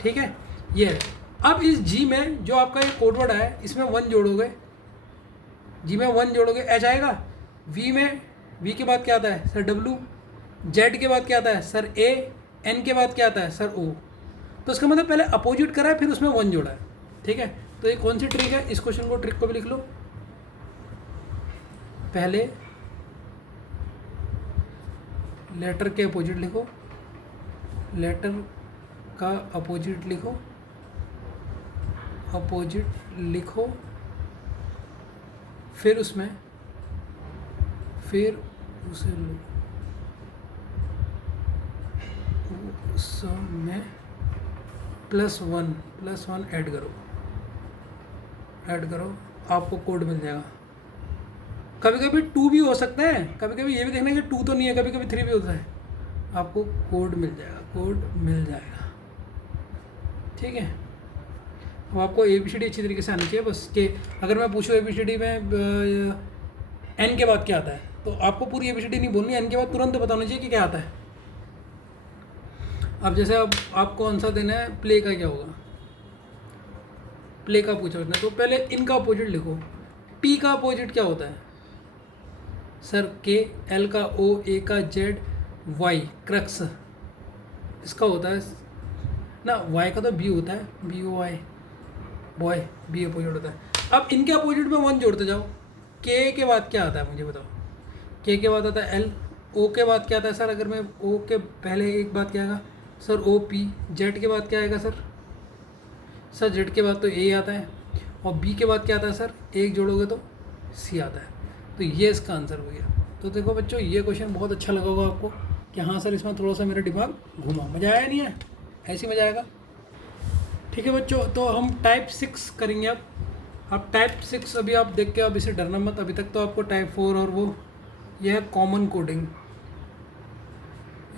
ठीक है, ये है। अब इस जी में जो आपका ये कोड वर्ड है, इसमें 1 जोड़ोगे, जी में 1 जोड़ोगे, एच आएगा, वी में वी के बाद क्या आता है सर डब्लू, जेड के बाद क्या आता है सर ए, एन के बाद क्या आता है सर ओ। तो इसका मतलब पहले अपोजिट करा है फिर उसमें 1 जोड़ा है, ठीक है। तो ये कौन सी ट्रिक है, इस क्वेश्चन को ट्रिक को भी लिख लो। पहले लेटर के अपोजिट लिखो, लेटर का अपोजिट लिखो, अपोजिट लिखो, फिर उसमें फिर उसे लो उसमें +1 ऐड करो, आपको कोड मिल जाएगा। कभी कभी 2 भी हो सकता है, कभी कभी ये भी देखना कि 2 तो नहीं है, कभी कभी 3 भी होता है, आपको कोड मिल जाएगा, ठीक है। अब आपको ABCD अच्छी तरीके से आनी चाहिए बस, कि अगर मैं पूछूँ ABCD में एन के बाद क्या आता है, तो आपको पूरी ABCD नहीं बोलनी, एन के बाद तुरंत बताना चाहिए कि क्या आता है। अब जैसे अब आपको आंसर देना है प्ले का क्या होगा, प्ले का पूछा उसने, तो पहले इनका अपोजिट लिखो। पी का अपोजिट क्या होता है सर के, एल का ओ, ए का जेड, वाई क्रक्स, इसका होता है ना, वाई का तो बी होता है, BOY बॉय, बी अपोजिट होता है। अब इनके अपोजिट में 1 जोड़ते जाओ। के बाद क्या आता है मुझे बताओ, के बाद आता है एल, ओ के बाद क्या आता है सर, अगर मैं ओ के पहले एक बात क्या आएगा सर OP, जेड के बाद क्या आएगा सर जेड के बाद तो ए आता है, और बी के बाद क्या आता है सर, एक जोड़ोगे तो सी आता है। तो ये इसका आंसर हो गया। तो देखो बच्चों, ये क्वेश्चन बहुत अच्छा लगा होगा आपको कि हाँ सर इसमें थोड़ा सा मेरा दिमाग घूमा, मज़ा आया नहीं है, ऐसे ही मज़ा आएगा, ठीक है बच्चों। तो हम टाइप 6 करेंगे अब टाइप 6 अभी आप देख के अब इसे डरना मत, अभी तक तो आपको टाइप 4 और वो यह है कॉमन कोडिंग,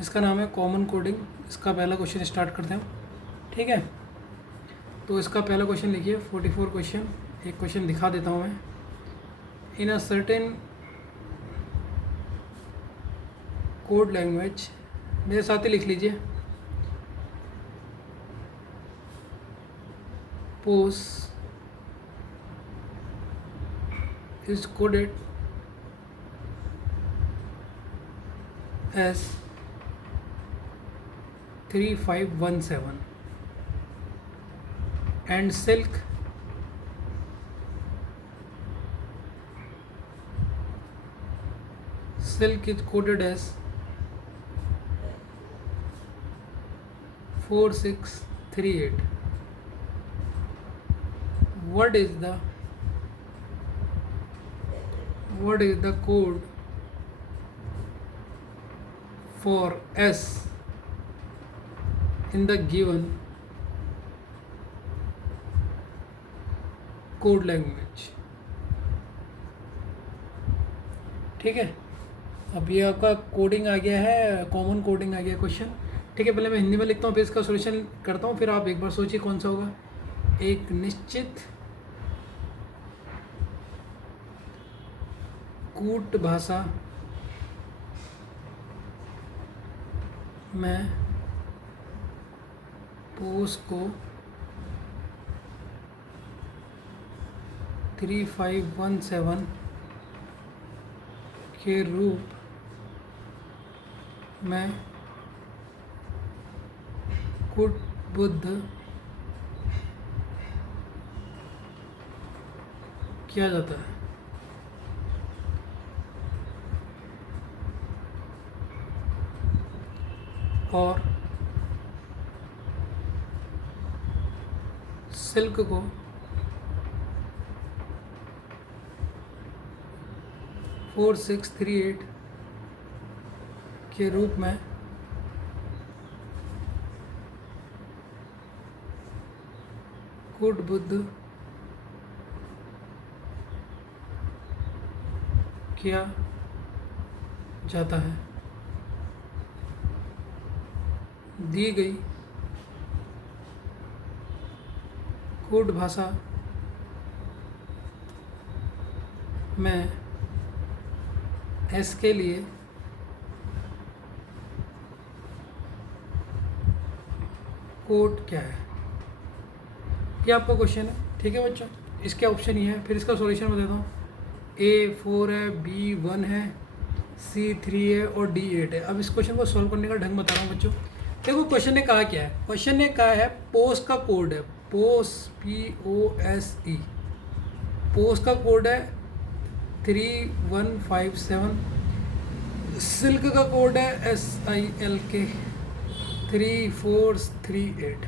इसका नाम है कॉमन कोडिंग। इसका पहला क्वेश्चन स्टार्ट करते हैं, ठीक है। तो इसका पहला क्वेश्चन लिखिए, 44 क्वेश्चन, एक क्वेश्चन दिखा देता हूँ मैं। In a certain code language, मेरे साथ ही लिख लीजिए, pose is coded as 3517 and silk is coded as 4638. What is the code for S in the given code language, ठीक है। अब ये आपका कोडिंग आ गया है, कॉमन कोडिंग आ गया क्वेश्चन, ठीक है। पहले मैं हिंदी में लिखता हूँ, फिर इसका सॉल्यूशन करता हूँ, फिर आप एक बार सोचिए कौन सा होगा। एक निश्चित कूट भाषा में पोस को 3517 के रूप में कुटबुद्ध किया जाता है। और सिल्क को 4638 के रूप में कुटबुद्ध किया जाता है। दी गई कोड भाषा में एस के लिए कोड क्या है, ये आपका क्वेश्चन है, ठीक है बच्चों। इसके ऑप्शन ये है, फिर इसका सॉल्यूशन बताता हूँ। A 4 है, B 1 है, C3 है और D8 है। अब इस क्वेश्चन को सॉल्व करने का ढंग बता रहा हूँ बच्चों। देखो क्वेश्चन ने कहा क्या है, क्वेश्चन ने कहा है पोस का कोड है, पोस POSE, पोस का कोड है 3157, सिल्क का कोड है SILK 3438।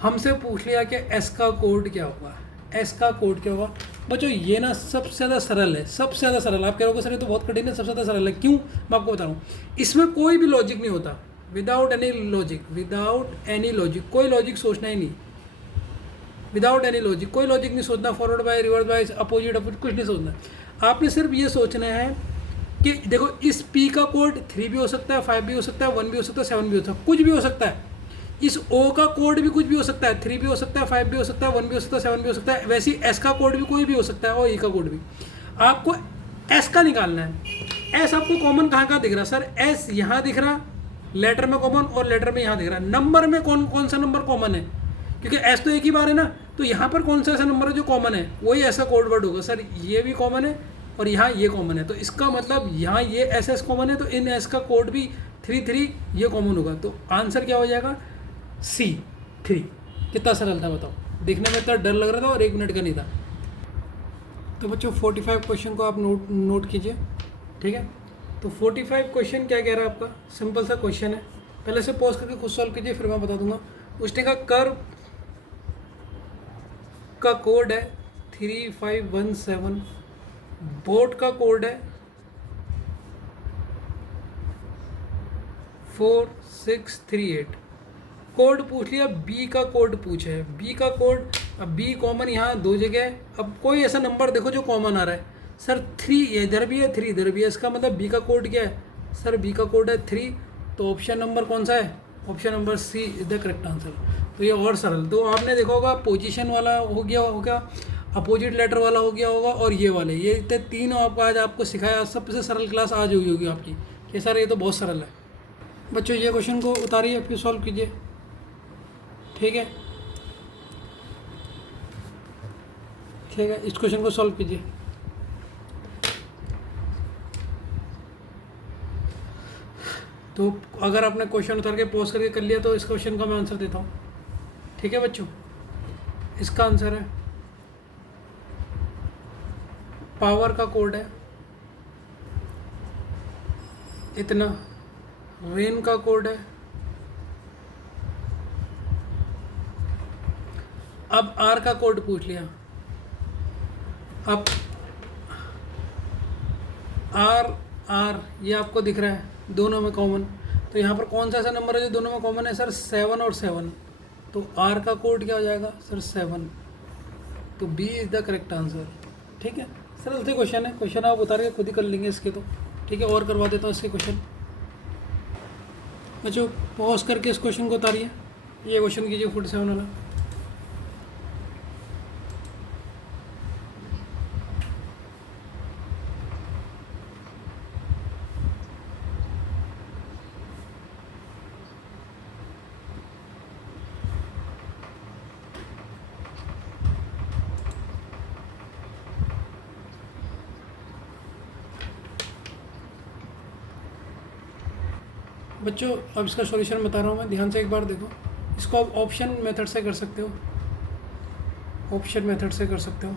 हमसे पूछ लिया कि एस का कोड क्या होगा, एस का कोड क्या होगा। बच्चों ये ना सबसे ज़्यादा सरल है, सबसे ज़्यादा सरल। आप कह रहे हो सर ये तो बहुत कठिन है, सबसे ज़्यादा सरल है। क्यों, मैं आपको बता रहा हूँ। इसमें कोई भी लॉजिक नहीं होता, without any logic, without any logic, कोई लॉजिक सोचना ही नहीं, विदाउट एनी लॉजिक, कोई लॉजिक नहीं सोचना, forward by, reverse by, opposite opposite, कुछ नहीं सोचना। आपने सिर्फ ये सोचना है कि देखो इस P का कोड 3 भी हो सकता है, 5 भी हो सकता है, 1 भी हो सकता है, 7 भी हो सकता है, कुछ भी हो सकता है। इस O का कोड भी कुछ भी हो सकता है, 3 भी हो सकता है, 5 भी हो सकता है, 1 भी हो सकता है, 7 भी हो सकता है। वैसे ही S का कोड भी कोई भी हो सकता है और E का कोड भी। आपको S का निकालना है। S आपको कॉमन कहाँ कहाँ दिख रहा है सर? S यहाँ दिख रहा, लेटर में कॉमन, और लेटर में यहाँ दिख रहा है। नंबर में कौन कौन सा नंबर कॉमन है? क्योंकि S तो एक ही बार है ना, तो यहाँ पर कौन सा ऐसा नंबर है जो कॉमन है? वही ऐसा कोड वर्ड होगा सर। ये भी कॉमन है और यहाँ ये कॉमन है, तो इसका मतलब यहाँ ये SS कॉमन है, तो इन S का कोड भी 3 ये कॉमन होगा। तो आंसर क्या हो जाएगा? C3। कितना सरल था बताओ, देखने में इतना डर लग रहा था और 1 मिनट का नहीं था। तो बच्चों 45 क्वेश्चन को आप नोट कीजिए, ठीक है। तो 45 क्वेश्चन क्या कह रहा है आपका? सिंपल सा क्वेश्चन है, पहले से पॉज करके खुद सॉल्व कीजिए, फिर मैं बता दूंगा। उसने कहा कर्व का कोड है 3517, बोट का कोड है 4638। कोड पूछ लिया, बी का कोड पूछा है, बी का कोड। अब बी कॉमन यहाँ 2 जगह है, अब कोई ऐसा नंबर देखो जो कॉमन आ रहा है। सर 3 इधर भी है, 3 इधर भी है, इसका मतलब बी का कोड क्या है? सर बी का कोड है 3, तो ऑप्शन नंबर कौन सा है? Option number C is the correct answer. तो ये और सरल। तो आपने देखा होगा पोजीशन वाला हो गया होगा, अपोजिट लेटर वाला हो गया होगा, और ये वाले, ये इतने 3 आज आपको सिखाया। सबसे सरल क्लास आज हुई होगी आपकी कि सर ये तो बहुत सरल है। बच्चों ये क्वेश्चन को उतारिए, फिर सॉल्व कीजिए, ठीक है, ठीक है। इस क्वेश्चन को सॉल्व कीजिए। तो अगर आपने क्वेश्चन उतार के पॉज करके कर लिया तो इस क्वेश्चन का मैं आंसर देता हूँ, ठीक है बच्चों। इसका आंसर है, पावर का कोड है इतना, रेन का कोड है, अब आर का कोड पूछ लिया। अब आर ये आपको दिख रहा है दोनों में कॉमन, तो यहाँ पर कौन सा ऐसा नंबर है जो दोनों में कॉमन है? सर 7 और 7, तो आर का कोड क्या हो जाएगा? सर 7, तो B is the correct answer, ठीक है। सरल से क्वेश्चन है, क्वेश्चन आप उतार के खुद ही कर लेंगे इसके, तो ठीक है। और करवा देता हूँ इसके क्वेश्चन। बच्चों पॉज करके इस क्वेश्चन को उतारिए, ये क्वेश्चन कीजिए 47 वाला। बच्चों अब इसका सॉल्यूशन बता रहा हूँ मैं, ध्यान से एक बार देखो। इसको आप ऑप्शन मेथड से कर सकते हो, ऑप्शन मेथड से कर सकते हो।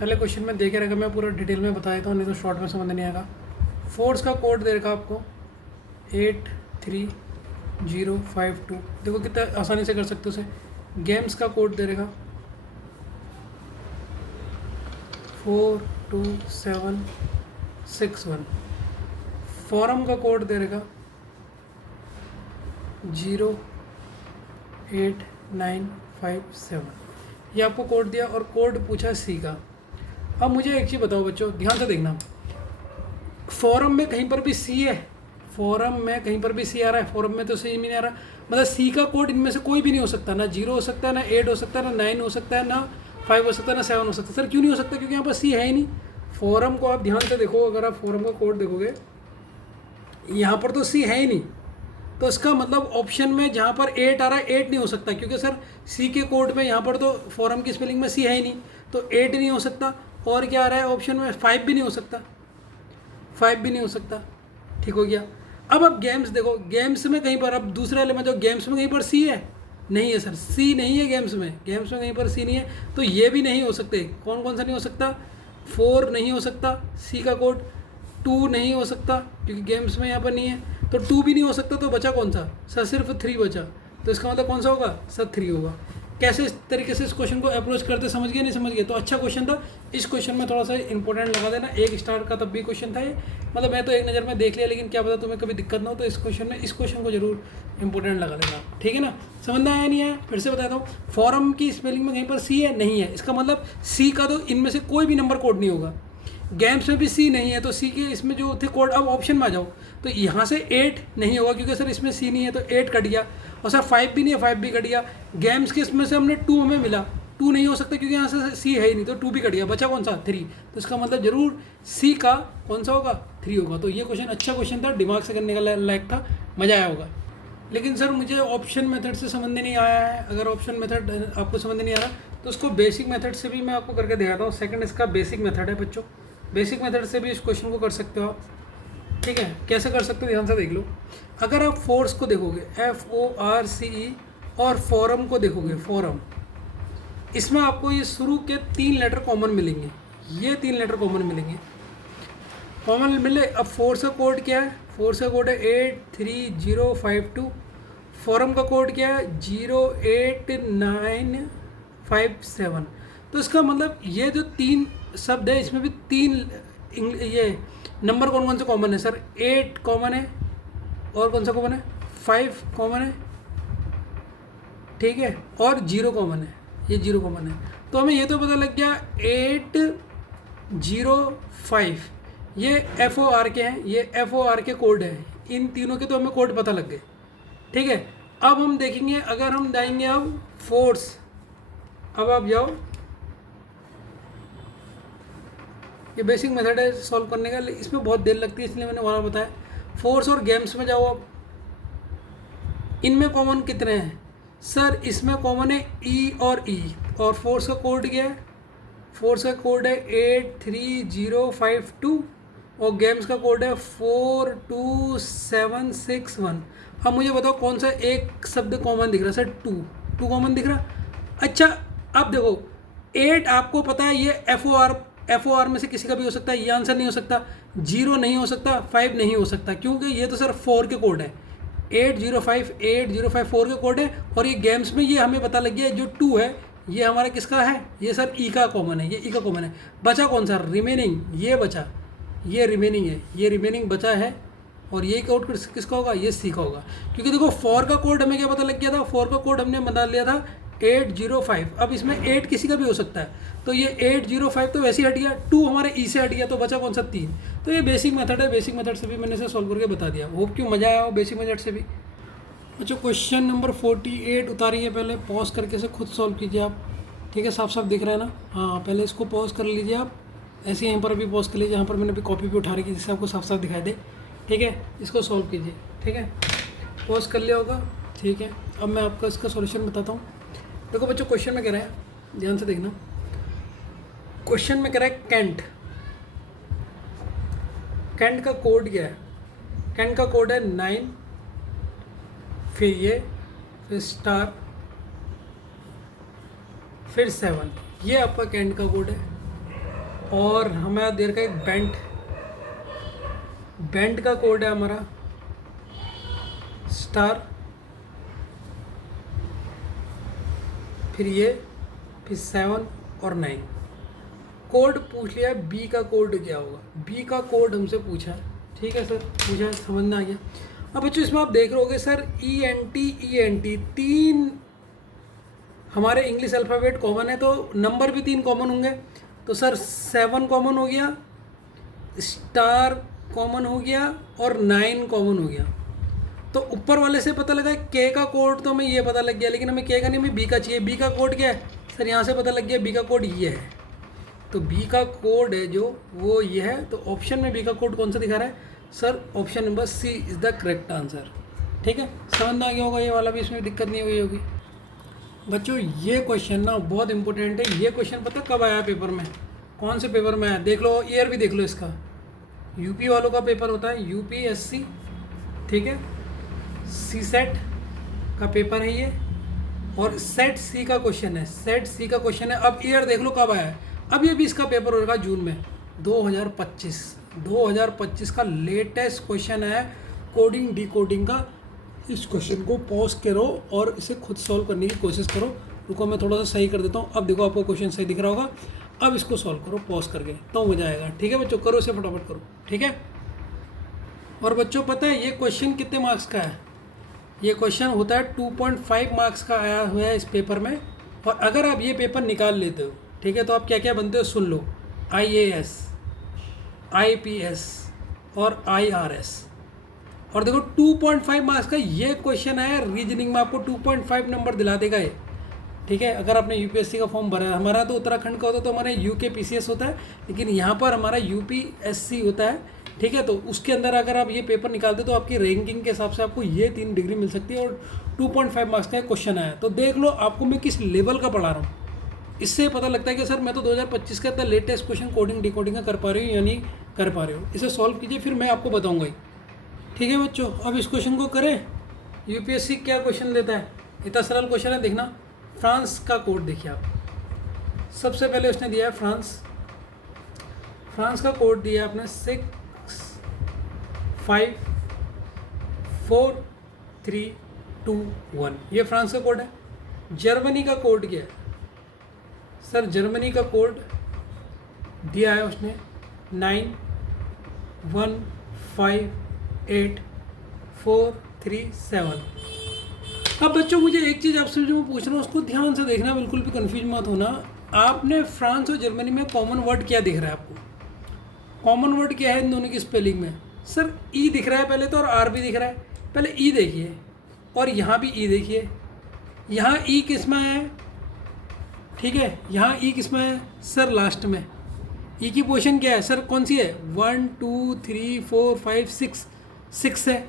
पहले क्वेश्चन में देखे रहेगा, मैं पूरा डिटेल में बता देता हूँ, नहीं तो शॉर्ट में समझ नहीं आएगा। फोर्स का कोड दे रखा आपको 83052, देखो कितना आसानी से कर सकते हो उसे। गेम्स का कोड दे रखा 42761, फॉरम का कोड दे रहेगा 08957। ये आपको कोड दिया और कोड पूछा सी का। अब मुझे एक चीज़ बताओ बच्चों, ध्यान से देखना, फॉरम में कहीं पर भी सी है? फॉरम में कहीं पर भी सी आ रहा है? फॉरम में तो सी नहीं आ रहा, मतलब सी का कोड इनमें से कोई भी नहीं हो सकता, ना 0 हो सकता है, ना 8 हो सकता है, ना 9 हो सकता है, ना 5 हो सकता है, ना 7 हो सकता है। सर क्यों नहीं हो सकता? क्योंकि यहाँ पर सी है ही नहीं। फॉरम को आप ध्यान से देखो, अगर आप फॉरम का कोड देखोगे यहाँ पर तो सी है ही नहीं, तो इसका मतलब ऑप्शन में जहाँ पर 8 आ रहा है 8 नहीं हो सकता, क्योंकि सर सी के कोड में यहाँ पर तो फॉरम की स्पेलिंग में सी है ही नहीं, तो 8 नहीं हो सकता। और क्या आ रहा है ऑप्शन में? 5 भी नहीं हो सकता। 5 भी नहीं हो सकता, ठीक हो गया। अब आप गेम्स देखो, गेम्स में कहीं पर, अब दूसरे वाले में जो गेम्स में कहीं पर सी है, नहीं है सर, सी नहीं है गेम्स में कहीं पर सी नहीं है, तो ये भी नहीं हो सकते। कौन कौन सा नहीं हो सकता? 4 नहीं हो सकता सी का कोड, 2 नहीं हो सकता क्योंकि गेम्स में यहाँ पर नहीं है, तो 2 भी नहीं हो सकता, तो बचा कौन सा सर? सिर्फ 3 बचा, तो इसका मतलब कौन सा होगा सर? 3 होगा। कैसे इस तरीके से इस क्वेश्चन को अप्रोच करते, समझ गए नहीं समझ गए? तो अच्छा क्वेश्चन था। इस क्वेश्चन में थोड़ा सा इंपॉर्टेंट लगा देना, 1 स्टार का तब भी क्वेश्चन था ये, मतलब मैं तो एक नज़र में देख लिया, लेकिन क्या पता तुम्हें कभी दिक्कत ना हो, तो इस क्वेश्चन को जरूर इंपॉर्टेंट लगा देना, ठीक है ना? समझ में आया नहीं आया? फिर से बताता हूँ, फॉरम की स्पेलिंग में कहीं पर सी है, नहीं है, इसका मतलब सी का तो इनमें से कोई भी नंबर कोड नहीं होगा। गेम्स में भी सी नहीं है, तो सी के इसमें जो थे कोड, अब ऑप्शन में आ जाओ, तो यहाँ से 8 नहीं होगा क्योंकि सर इसमें सी नहीं है, तो 8 कट गया, और सर 5 भी नहीं है, 5 भी कट गया। गेम्स के इसमें से हमने 2 हमें मिला, 2 नहीं हो सकता क्योंकि यहाँ से सी है ही नहीं, तो 2 भी कट गया, बचा कौन सा? 3। तो इसका मतलब जरूर सी का कौन सा होगा? 3 होगा। तो ये क्वेश्चन अच्छा क्वेश्चन था, दिमाग से करने का लायक था, मज़ा आया होगा। लेकिन सर मुझे ऑप्शन मेथड से समझ में नहीं आया है। अगर ऑप्शन मेथड आपको समझ में नहीं आ रहा, तो उसको बेसिक मेथड से भी मैं आपको करके दिखाता हूँ। सेकंड इसका बेसिक मेथड है बच्चों, बेसिक मेथड से भी इस क्वेश्चन को कर सकते हो आप, ठीक है? कैसे कर सकते हो ध्यान से देख लो। अगर आप फोर्स को देखोगे, FORCE, और फॉरम को देखोगे, फॉरम, इसमें आपको ये शुरू के 3 लेटर कॉमन मिलेंगे, ये 3 लेटर कॉमन मिलेंगे, कॉमन मिले। अब फोर्स का कोड क्या है? फोर्स का कोड है 83052। फॉरम का कोड क्या है? 08957। तो इसका मतलब ये जो 3 शब्द है, इसमें भी 3 ये नंबर कौन कौन से कॉमन है सर? 8 कॉमन है, और कौन सा कॉमन है? 5 कॉमन है, ठीक है, और 0 कॉमन है, ये 0 कॉमन है। तो हमें ये तो पता लग गया 805 ये FOR के हैं, ये FOR के कोड है, इन तीनों के तो हमें कोड पता लग गए, ठीक है। अब हम देखेंगे, अगर हम जाएंगे अब फोर्स, अब आप जाओ, ये बेसिक मेथड है सॉल्व करने का, इसमें बहुत देर लगती है इसलिए मैंने वहाँ बताया। फोर्स और गेम्स में जाओ, अब इनमें कॉमन कितने हैं सर? इसमें कॉमन है E और E, और फोर्स का कोड क्या है? फोर्स का कोड है 83052, और गेम्स का कोड है 42761। अब मुझे बताओ कौन सा एक शब्द कॉमन दिख रहा है सर? 2 कॉमन दिख रहा। अच्छा, अब देखो 8 आपको पता है ये FOR में से किसी का भी हो सकता है, ये आंसर नहीं हो सकता। 0 नहीं हो सकता, 5 नहीं हो सकता, क्योंकि ये तो सर 4 के कोड है, 805 4 के कोड है। और ये गेम्स में ये हमें पता लग गया जो 2 है ये हमारा किसका है? ये सर E का कॉमन है, ये E का कॉमन है। बचा कौन सा? रिमेनिंग, ये बचा, ये रिमेनिंग है, ये रिमेनिंग बचा है, और ये कोड किसका होगा? ये C का होगा। क्योंकि देखो 4 का कोड हमें क्या पता लग गया था? 4 का कोड हमने बता लिया था 805। अब इसमें 8 किसी का भी हो सकता है, तो ये 805 तो वैसे ही हट गया, 2 हमारे E से हट गया, तो बचा कौन सा? 3। तो ये बेसिक मेथड है, बेसिक मेथड से भी मैंने इसे सॉल्व करके बता दिया। होप क्यों मज़ा आया हो बेसिक मेथड से भी। अच्छा, क्वेश्चन नंबर 48 उतारिए, पहले पॉज करके इसे खुद सॉल्व कीजिए आप, ठीक है? साफ साफ दिख रहा है ना? हाँ, पहले इसको पॉज कर लीजिए आप, ऐसे यहीं पर अभी पॉज कर लीजिए, यहाँ पर मैंने अभी कॉपी भी उठा रखी जिससे आपको साफ साफ दिखाई दे, ठीक है? इसको सॉल्व कीजिए, ठीक है? पॉज कर लिया होगा, ठीक है? अब मैं आपको इसका सॉल्यूशन बताता हूँ। देखो बच्चों, क्वेश्चन में कह रहा है, ध्यान से देखना, क्वेश्चन में कह रहा है कैंट। कैंट का कोड क्या है? कैंट का कोड है 9, फिर ये, फिर स्टार, फिर 7, ये आपका कैंट का कोड है। और हमें देर का एक बेंट का कोड है हमारा स्टार, फिर ये, फिर 7 और 9। कोड पूछ लिया, बी का कोड क्या होगा? बी का कोड हमसे पूछा है, ठीक है सर, पूछा है, समझ में आ गया। अब बच्चों इसमें आप देख रहे होगे सर ENT 3 हमारे इंग्लिश अल्फ़ाबेट कॉमन है, तो नंबर भी 3 कॉमन होंगे। तो सर 7 कॉमन हो गया, स्टार कॉमन हो गया, और 9 कॉमन हो गया। तो ऊपर वाले से पता लगा के का कोड, तो हमें ये पता लग गया, लेकिन हमें के का नहीं, हमें बी का चाहिए। बी का कोड क्या है सर? यहाँ से पता लग गया बी का कोड ये है, तो बी का कोड है जो वो ये है। तो ऑप्शन में बी का कोड कौन सा दिखा रहा है sir? Option number C is the correct answer, ठीक है? समझ में आ गया होगा ये वाला भी, इसमें दिक्कत नहीं हुई होगी। बच्चों ये क्वेश्चन ना बहुत इंपॉर्टेंट है। ये क्वेश्चन पता कब आया पेपर में? कौन से पेपर में आया? देख लो, ईयर भी देख लो इसका, यूपी वालों का पेपर होता है यूपीएससी, ठीक है, सी सेट का पेपर है ये, और सेट सी का क्वेश्चन है, सेट सी का क्वेश्चन है। अब ईयर देख लो कब आया है, अब ये भी इसका पेपर होगा जून में 2025 का लेटेस्ट क्वेश्चन है कोडिंग डिकोडिंग का। इस क्वेश्चन को पॉज करो और इसे खुद सॉल्व करने की कोशिश करो। रुको मैं थोड़ा सा सही कर देता हूँ। अब देखो आपको क्वेश्चन सही दिख रहा होगा। अब इसको सॉल्व करो पॉज करके, तो मजा आएगा। ठीक है बच्चों, करो इसे फटाफट करो। ठीक है, और बच्चों पता है ये क्वेश्चन कितने मार्क्स का है? ये क्वेश्चन होता है 2.5 मार्क्स का आया हुआ है इस पेपर में। और अगर आप ये पेपर निकाल लेते हो, ठीक है, तो आप क्या क्या बनते हो सुन लो। IAS, IPS और IRS। और देखो 2.5 मार्क्स का ये क्वेश्चन है, रीजनिंग में आपको 2.5 नंबर दिला देगा ये। ठीक है, अगर आपने यूपीएससी का फॉर्म भरा है, हमारा तो उत्तराखंड का होता है तो हमारा UKPCS होता है, लेकिन यहाँ पर हमारा UPSC होता है। ठीक है, तो उसके अंदर अगर आप ये पेपर निकालते तो आपकी रैंकिंग के हिसाब से आपको ये 3 डिग्री मिल सकती है। और 2.5 मार्क्स का क्वेश्चन आया, तो देख लो आपको मैं किस लेवल का पढ़ा रहा हूँ। इससे पता लगता है कि सर मैं तो 2025 का इतना लेटेस्ट क्वेश्चन कोडिंग डिकोडिंग का कर पा रही हूँ या नहीं कर पा रहे हो। इसे सॉल्व कीजिए, फिर मैं आपको बताऊँगा ही। ठीक है बच्चों, अब इस क्वेश्चन को करें। यूपीएससी क्या क्वेश्चन देता है, इतना सरल क्वेश्चन है, देखना। फ्रांस का कोड देखिए आप। सबसे पहले उसने दिया है फ्रांस। फ्रांस का कोड दिया है आपने 6 5 4 3 2 1। ये फ्रांस का कोड है। जर्मनी का कोड क्या है सर? जर्मनी का कोड दिया है उसने 9 1 5 8 4 3 7। अब बच्चों मुझे एक चीज़ आपसे जो मैं पूछ रहा हूँ उसको ध्यान से देखना, बिल्कुल भी कंफ्यूज मत होना। आपने फ्रांस और जर्मनी में कॉमन वर्ड क्या दिख रहा है आपको? कॉमन वर्ड क्या है इन दोनों की स्पेलिंग में? सर ई दिख रहा है पहले तो, और आर भी दिख रहा है। पहले ई देखिए और यहाँ भी ई देखिए। यहाँ ई किस में है? ठीक है, यहाँ ई किस में है सर? लास्ट में। ई की पोजीशन क्या है सर? कौन सी है? 1 2 3 4 5 6 है।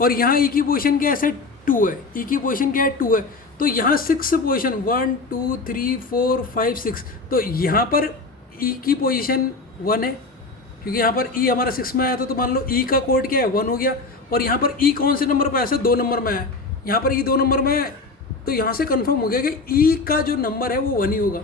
और यहाँ ई की पोजीशन क्या है सर? 2 है। ई की पोजीशन क्या है? 2 है। तो यहाँ 6 पोजीशन 1 2 3 4 5 6। तो यहाँ पर ई की पोजीशन 1 है, क्योंकि यहाँ पर ई हमारा 6 में आया था। तो मान लो ई का कोड क्या है? 1 हो गया। और यहाँ पर ई कौन से नंबर पर है सर? 2 नंबर में है। यहाँ पर ई 2 नंबर में है, तो यहाँ से कंफर्म हो गया कि ई का जो नंबर है वो 1 ही होगा।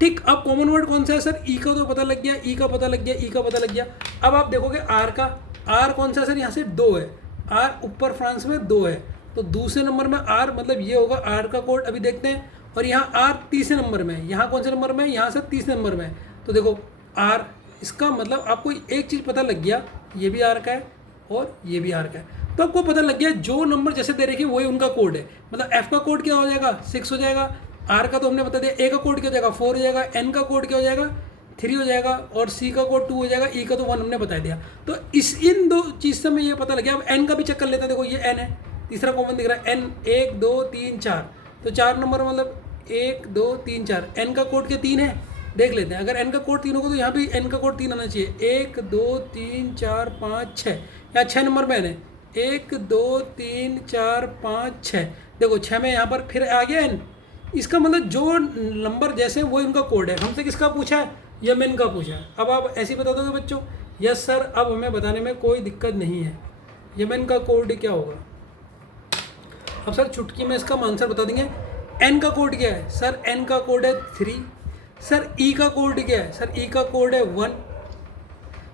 ठीक, अब कॉमन वर्ड कौन सा है सर? ई का तो पता लग गया, ई का पता लग गया, ई का पता लग गया। अब आप देखोगे आर का। आर कौन सा है सर? यहाँ से 2 है। आर ऊपर फ्रांस में 2 है, तो दूसरे नंबर में आर, मतलब ये होगा आर का कोड। अभी देखते हैं। और यहाँ आर तीसरे नंबर में है। यहाँ कौन से नंबर में है? यहाँ से तीसरे नंबर में है। तो देखो आर, इसका मतलब आपको एक चीज़ पता लग गया, ये भी आर का है और ये भी आर का है। तो आपको पता लग गया जो नंबर जैसे दे रखे वही उनका कोड है। मतलब एफ का कोड क्या हो जाएगा? 6 हो जाएगा। आर का तो हमने बता दिया। ए का कोड क्या हो जाएगा? 4 हो जाएगा। एन का कोड क्या हो जाएगा? 3 हो जाएगा। और सी का कोड 2 हो जाएगा। ई का तो 1 हमने बता दिया। तो इन 2 चीज़ से हमें ये पता लग गया। अब एन का भी चेक कर लेते हैं। देखो ये एन है, तीसरा कॉमन दिख रहा है एन। 1 2 3 4, तो 4 नंबर मतलब 1 2 3 4। एन का कोड क्या 3 है? देख लेते हैं। अगर एन का कोड 3 होगा तो यहाँ भी एन का कोड 3 आना चाहिए। 1 2 3 4 5 6, या 6 नंबर में एन है। 1 2 3 4 5 6। देखो 6 में यहाँ पर फिर आ गया एन। इसका मतलब जो नंबर जैसे हैं वही उनका कोड है। हमसे किसका पूछा है? यमन का पूछा है। अब आप ऐसे ही बता दोगे बच्चों? यस सर, अब हमें बताने में कोई दिक्कत नहीं है। यमन का कोड क्या होगा? अब सर चुटकी में इसका आंसर बता देंगे। एन का कोड क्या है सर? एन का कोड है 3। सर ई का कोड क्या है? सर ई का कोड है 1।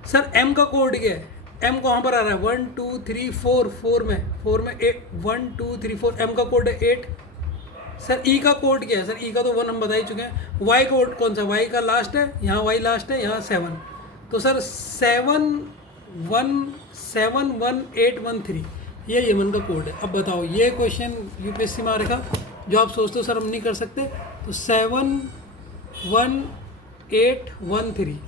सर एम का कोड क्या है? एम कहाँ पर आ रहा है? 1 2 3 4, 4 में 8, 1 2 3 4। एम का कोड है 8। सर ई का कोड क्या है? सर ई का तो 1 हम बता ही चुके हैं। वाई कोड कौन सा? वाई का लास्ट है, यहाँ वाई लास्ट है, यहाँ 7। तो सर 7 1 7 1 8 1 3, ये यमन का कोड है। अब बताओ ये क्वेश्चन यूपीएससी में आ रखा, जो आप सोचते हो सर हम नहीं कर सकते, तो 7 1 8 1 3,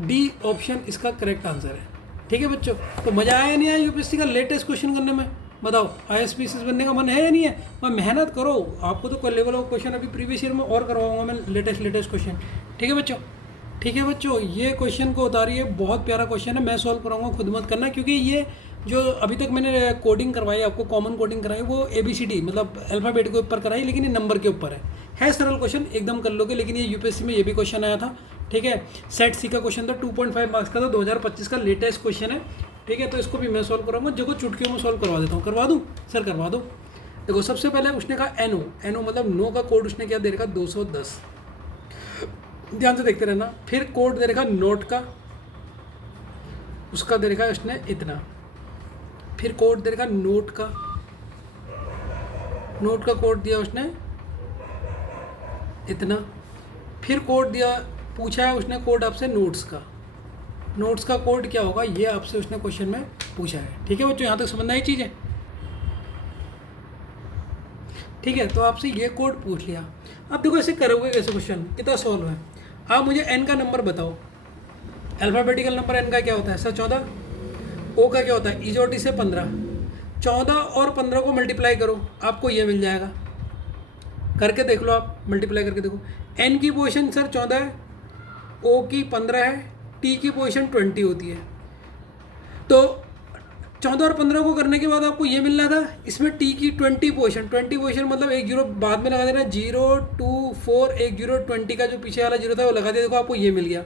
डी ऑप्शन इसका करेक्ट आंसर है। ठीक है बच्चों, तो मज़ा आया नहीं आया यूपीएससी का लेटेस्ट क्वेश्चन करने में? बताओ ISPCS बनने का मन है या नहीं है? मैं मेहनत करो, आपको तो कोई लेवल ऑफ क्वेश्चन अभी प्रीवियस ईयर में और करवाऊंगा मैं, लेटेस्ट क्वेश्चन। ठीक है बच्चों, ठीक है बच्चों, ये क्वेश्चन को उतारिए, बहुत प्यारा क्वेश्चन है, मैं सॉल्व कराऊंगा, खुद मत करना, क्योंकि ये जो अभी तक मैंने कोडिंग करवाई आपको, कॉमन कोडिंग कराई, वो ABCD मतलब अल्फ़ाबेट के ऊपर कराई, लेकिन ये नंबर के ऊपर है सरल क्वेश्चन, एकदम कर लोगे। लेकिन ये यूपीएससी में ये भी क्वेश्चन आया था ठीक है। सेट सी का क्वेश्चन था 2.5 मार्क्स का था, 2025 का लेटेस्ट क्वेश्चन है, ठीक है। तो इसको भी मैं सॉल्व कराऊंगा, जो चुटकियों में सॉल्व करवा देता हूँ। करवा दूँ सर? करवा दो। देखो सबसे पहले उसने कहा एनओ, एनओ मतलब नो का कोड उसने क्या दे रखा 210, ध्यान से देखते रहना। फिर कोड दे रखा नोट का, उसका दे रखा उसने इतना। फिर कोड दे रखा नोट का, नोट का कोड दिया उसने इतना। फिर कोड दिया, पूछा है उसने कोड आपसे नोट्स का, नोट्स का कोड क्या होगा ये आपसे उसने क्वेश्चन में पूछा है, ठीक है बच्चों। यहाँ तक समझना ही चीज़ है, ठीक है। तो आपसे ये कोड पूछ लिया। अब देखो ऐसे करोगे कैसे क्वेश्चन, कितना सॉल्व है। आप मुझे एन का नंबर बताओ, अल्फ़ाबेटिकल नंबर एन का क्या होता है सर 14, ओ का क्या होता है इजोटी से 15, 14 और 15 को मल्टीप्लाई करो, आपको ये मिल जाएगा। करके देख लो, आप मल्टीप्लाई करके देखो। एन की पोजीशन सर 14 है, ओ की 15 है, टी की पोजीशन 20 होती है। तो 14 और 15 को करने के बाद आपको ये मिलना था, इसमें टी की 20 पोजीशन मतलब एक जीरो बाद में लगा देना, 0 2 4 1 0 20 का जो पीछे वाला जीरो था वो लगा दिया, देखो आपको ये मिल गया,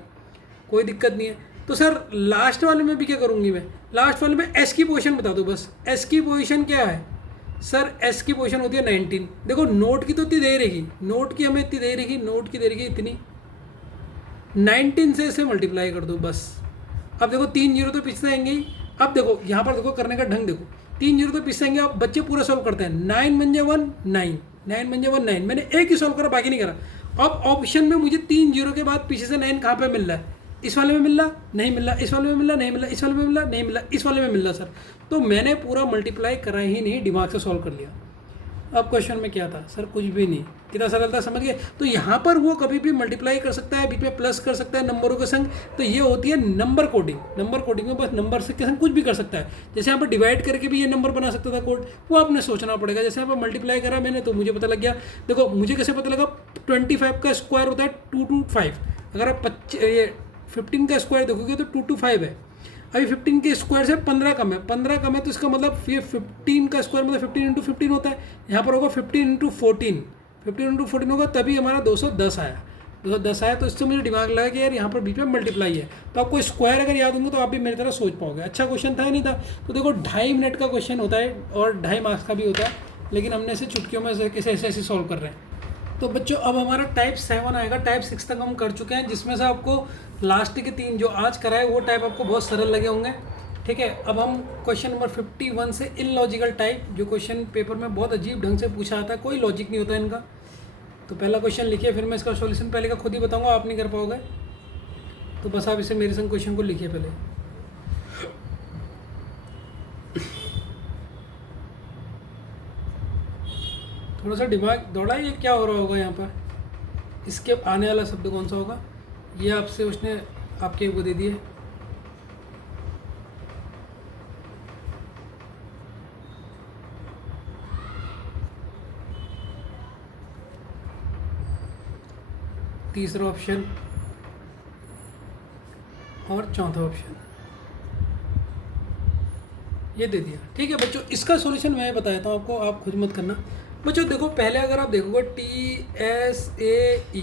कोई दिक्कत नहीं है। तो सर लास्ट वाले में भी क्या करूँगी मैं, लास्ट वाले में एस की पोजीशन बता दूँ बस। एस की पोजीशन क्या है सर, एस की पोजीशन होती है 19। देखो नोट की तो इतनी दे रहेगी, नोट की हमें इतनी दे रहेगी, नोट की दे रहेगी इतनी, 19 से इसे मल्टीप्लाई कर दो बस। अब देखो 3 जीरो तो पीछे आएंगे ही। अब देखो यहाँ पर देखो करने का ढंग देखो, 3 जीरो तो पीछे आएंगे, आप बच्चे पूरा सॉल्व करते हैं। 9 बन जाए 1 9, 9 बन जाए 1 9, मैंने एक ही सॉल्व करा बाकी नहीं करा। अब ऑप्शन में मुझे 3 जीरो के बाद पीछे से 9 कहाँ पे मिल रहा है, इस वाले में मिल रहा नहीं मिल रहा, इस वाले में मिल रहा नहीं मिल रहा, इस वाले में मिल रहा नहीं मिल रहा, इस वाले में मिल रहा सर। तो मैंने पूरा मल्टीप्लाई करा ही नहीं, दिमाग से सॉल्व कर लिया। अब क्वेश्चन में क्या था सर, कुछ भी नहीं, कितना सरल था समझ गए। तो यहाँ पर वो कभी भी मल्टीप्लाई कर सकता है, बीच में प्लस कर सकता है नंबरों के संग। तो ये होती है नंबर कोडिंग, नंबर कोडिंग में बस नंबर से के संग कुछ भी कर सकता है। जैसे यहाँ पर डिवाइड करके भी ये नंबर बना सकता था कोड, वो आपने सोचना पड़ेगा। जैसे यहाँ पर मल्टीप्लाई करा मैंने तो मुझे पता लग गया। देखो मुझे कैसे पता लगा, 25 का स्क्वायर होता है 225, अगर आप 15 का स्क्वायर देखोगे तो 225 है। अभी 15 के स्क्वायर से 15 कम है, 15 कम है तो इसका मतलब ये 15 का स्क्वायर मतलब 15 इंटू 15 होता है। यहाँ पर होगा 15 इंटू 14, 15 इंटू 14 होगा, तभी हमारा 210 आया, 210 आया। तो इससे मुझे दिमाग लगा कि यार यहाँ पर बीच में मल्टीप्लाई है, तो आपको स्क्वायर अगर याद होंगे तो आप भी मेरी तरह सोच पाओगे। अच्छा क्वेश्चन था नहीं था। तो देखो 2.5 मिनट का क्वेश्चन होता है और 2.5 मार्क्स का भी होता है, लेकिन हमने इसे चुटकियों में कैसे ऐसे सॉल्व कर रहे हैं। तो बच्चों अब हमारा टाइप 7 आएगा, टाइप 6 तक हम कर चुके हैं, जिसमें से आपको लास्ट के 3 जो आज कराए वो टाइप आपको बहुत सरल लगे होंगे, ठीक है। अब हम क्वेश्चन नंबर 51 से इलॉजिकल टाइप, जो क्वेश्चन पेपर में बहुत अजीब ढंग से पूछा आता है, कोई लॉजिक नहीं होता इनका। तो पहला क्वेश्चन लिखिए, फिर मैं इसका सॉल्यूशन पहले का खुद ही बताऊंगा, आप नहीं कर पाओगे, तो बस आप इसे मेरे संग क्वेश्चन को लिखिए पहले। थोड़ा सा दिमाग दौड़ा, ये क्या हो रहा होगा यहाँ पर, इसके आने वाला शब्द कौन सा होगा, ये आपसे उसने आपके वो दे दिए। तीसरा ऑप्शन और चौथा ऑप्शन ये दे दिया, ठीक है बच्चों। इसका सॉल्यूशन मैं बता देता हूँ आपको, आप खुद मत करना बच्चों। देखो पहले अगर आप देखोगे TSAE,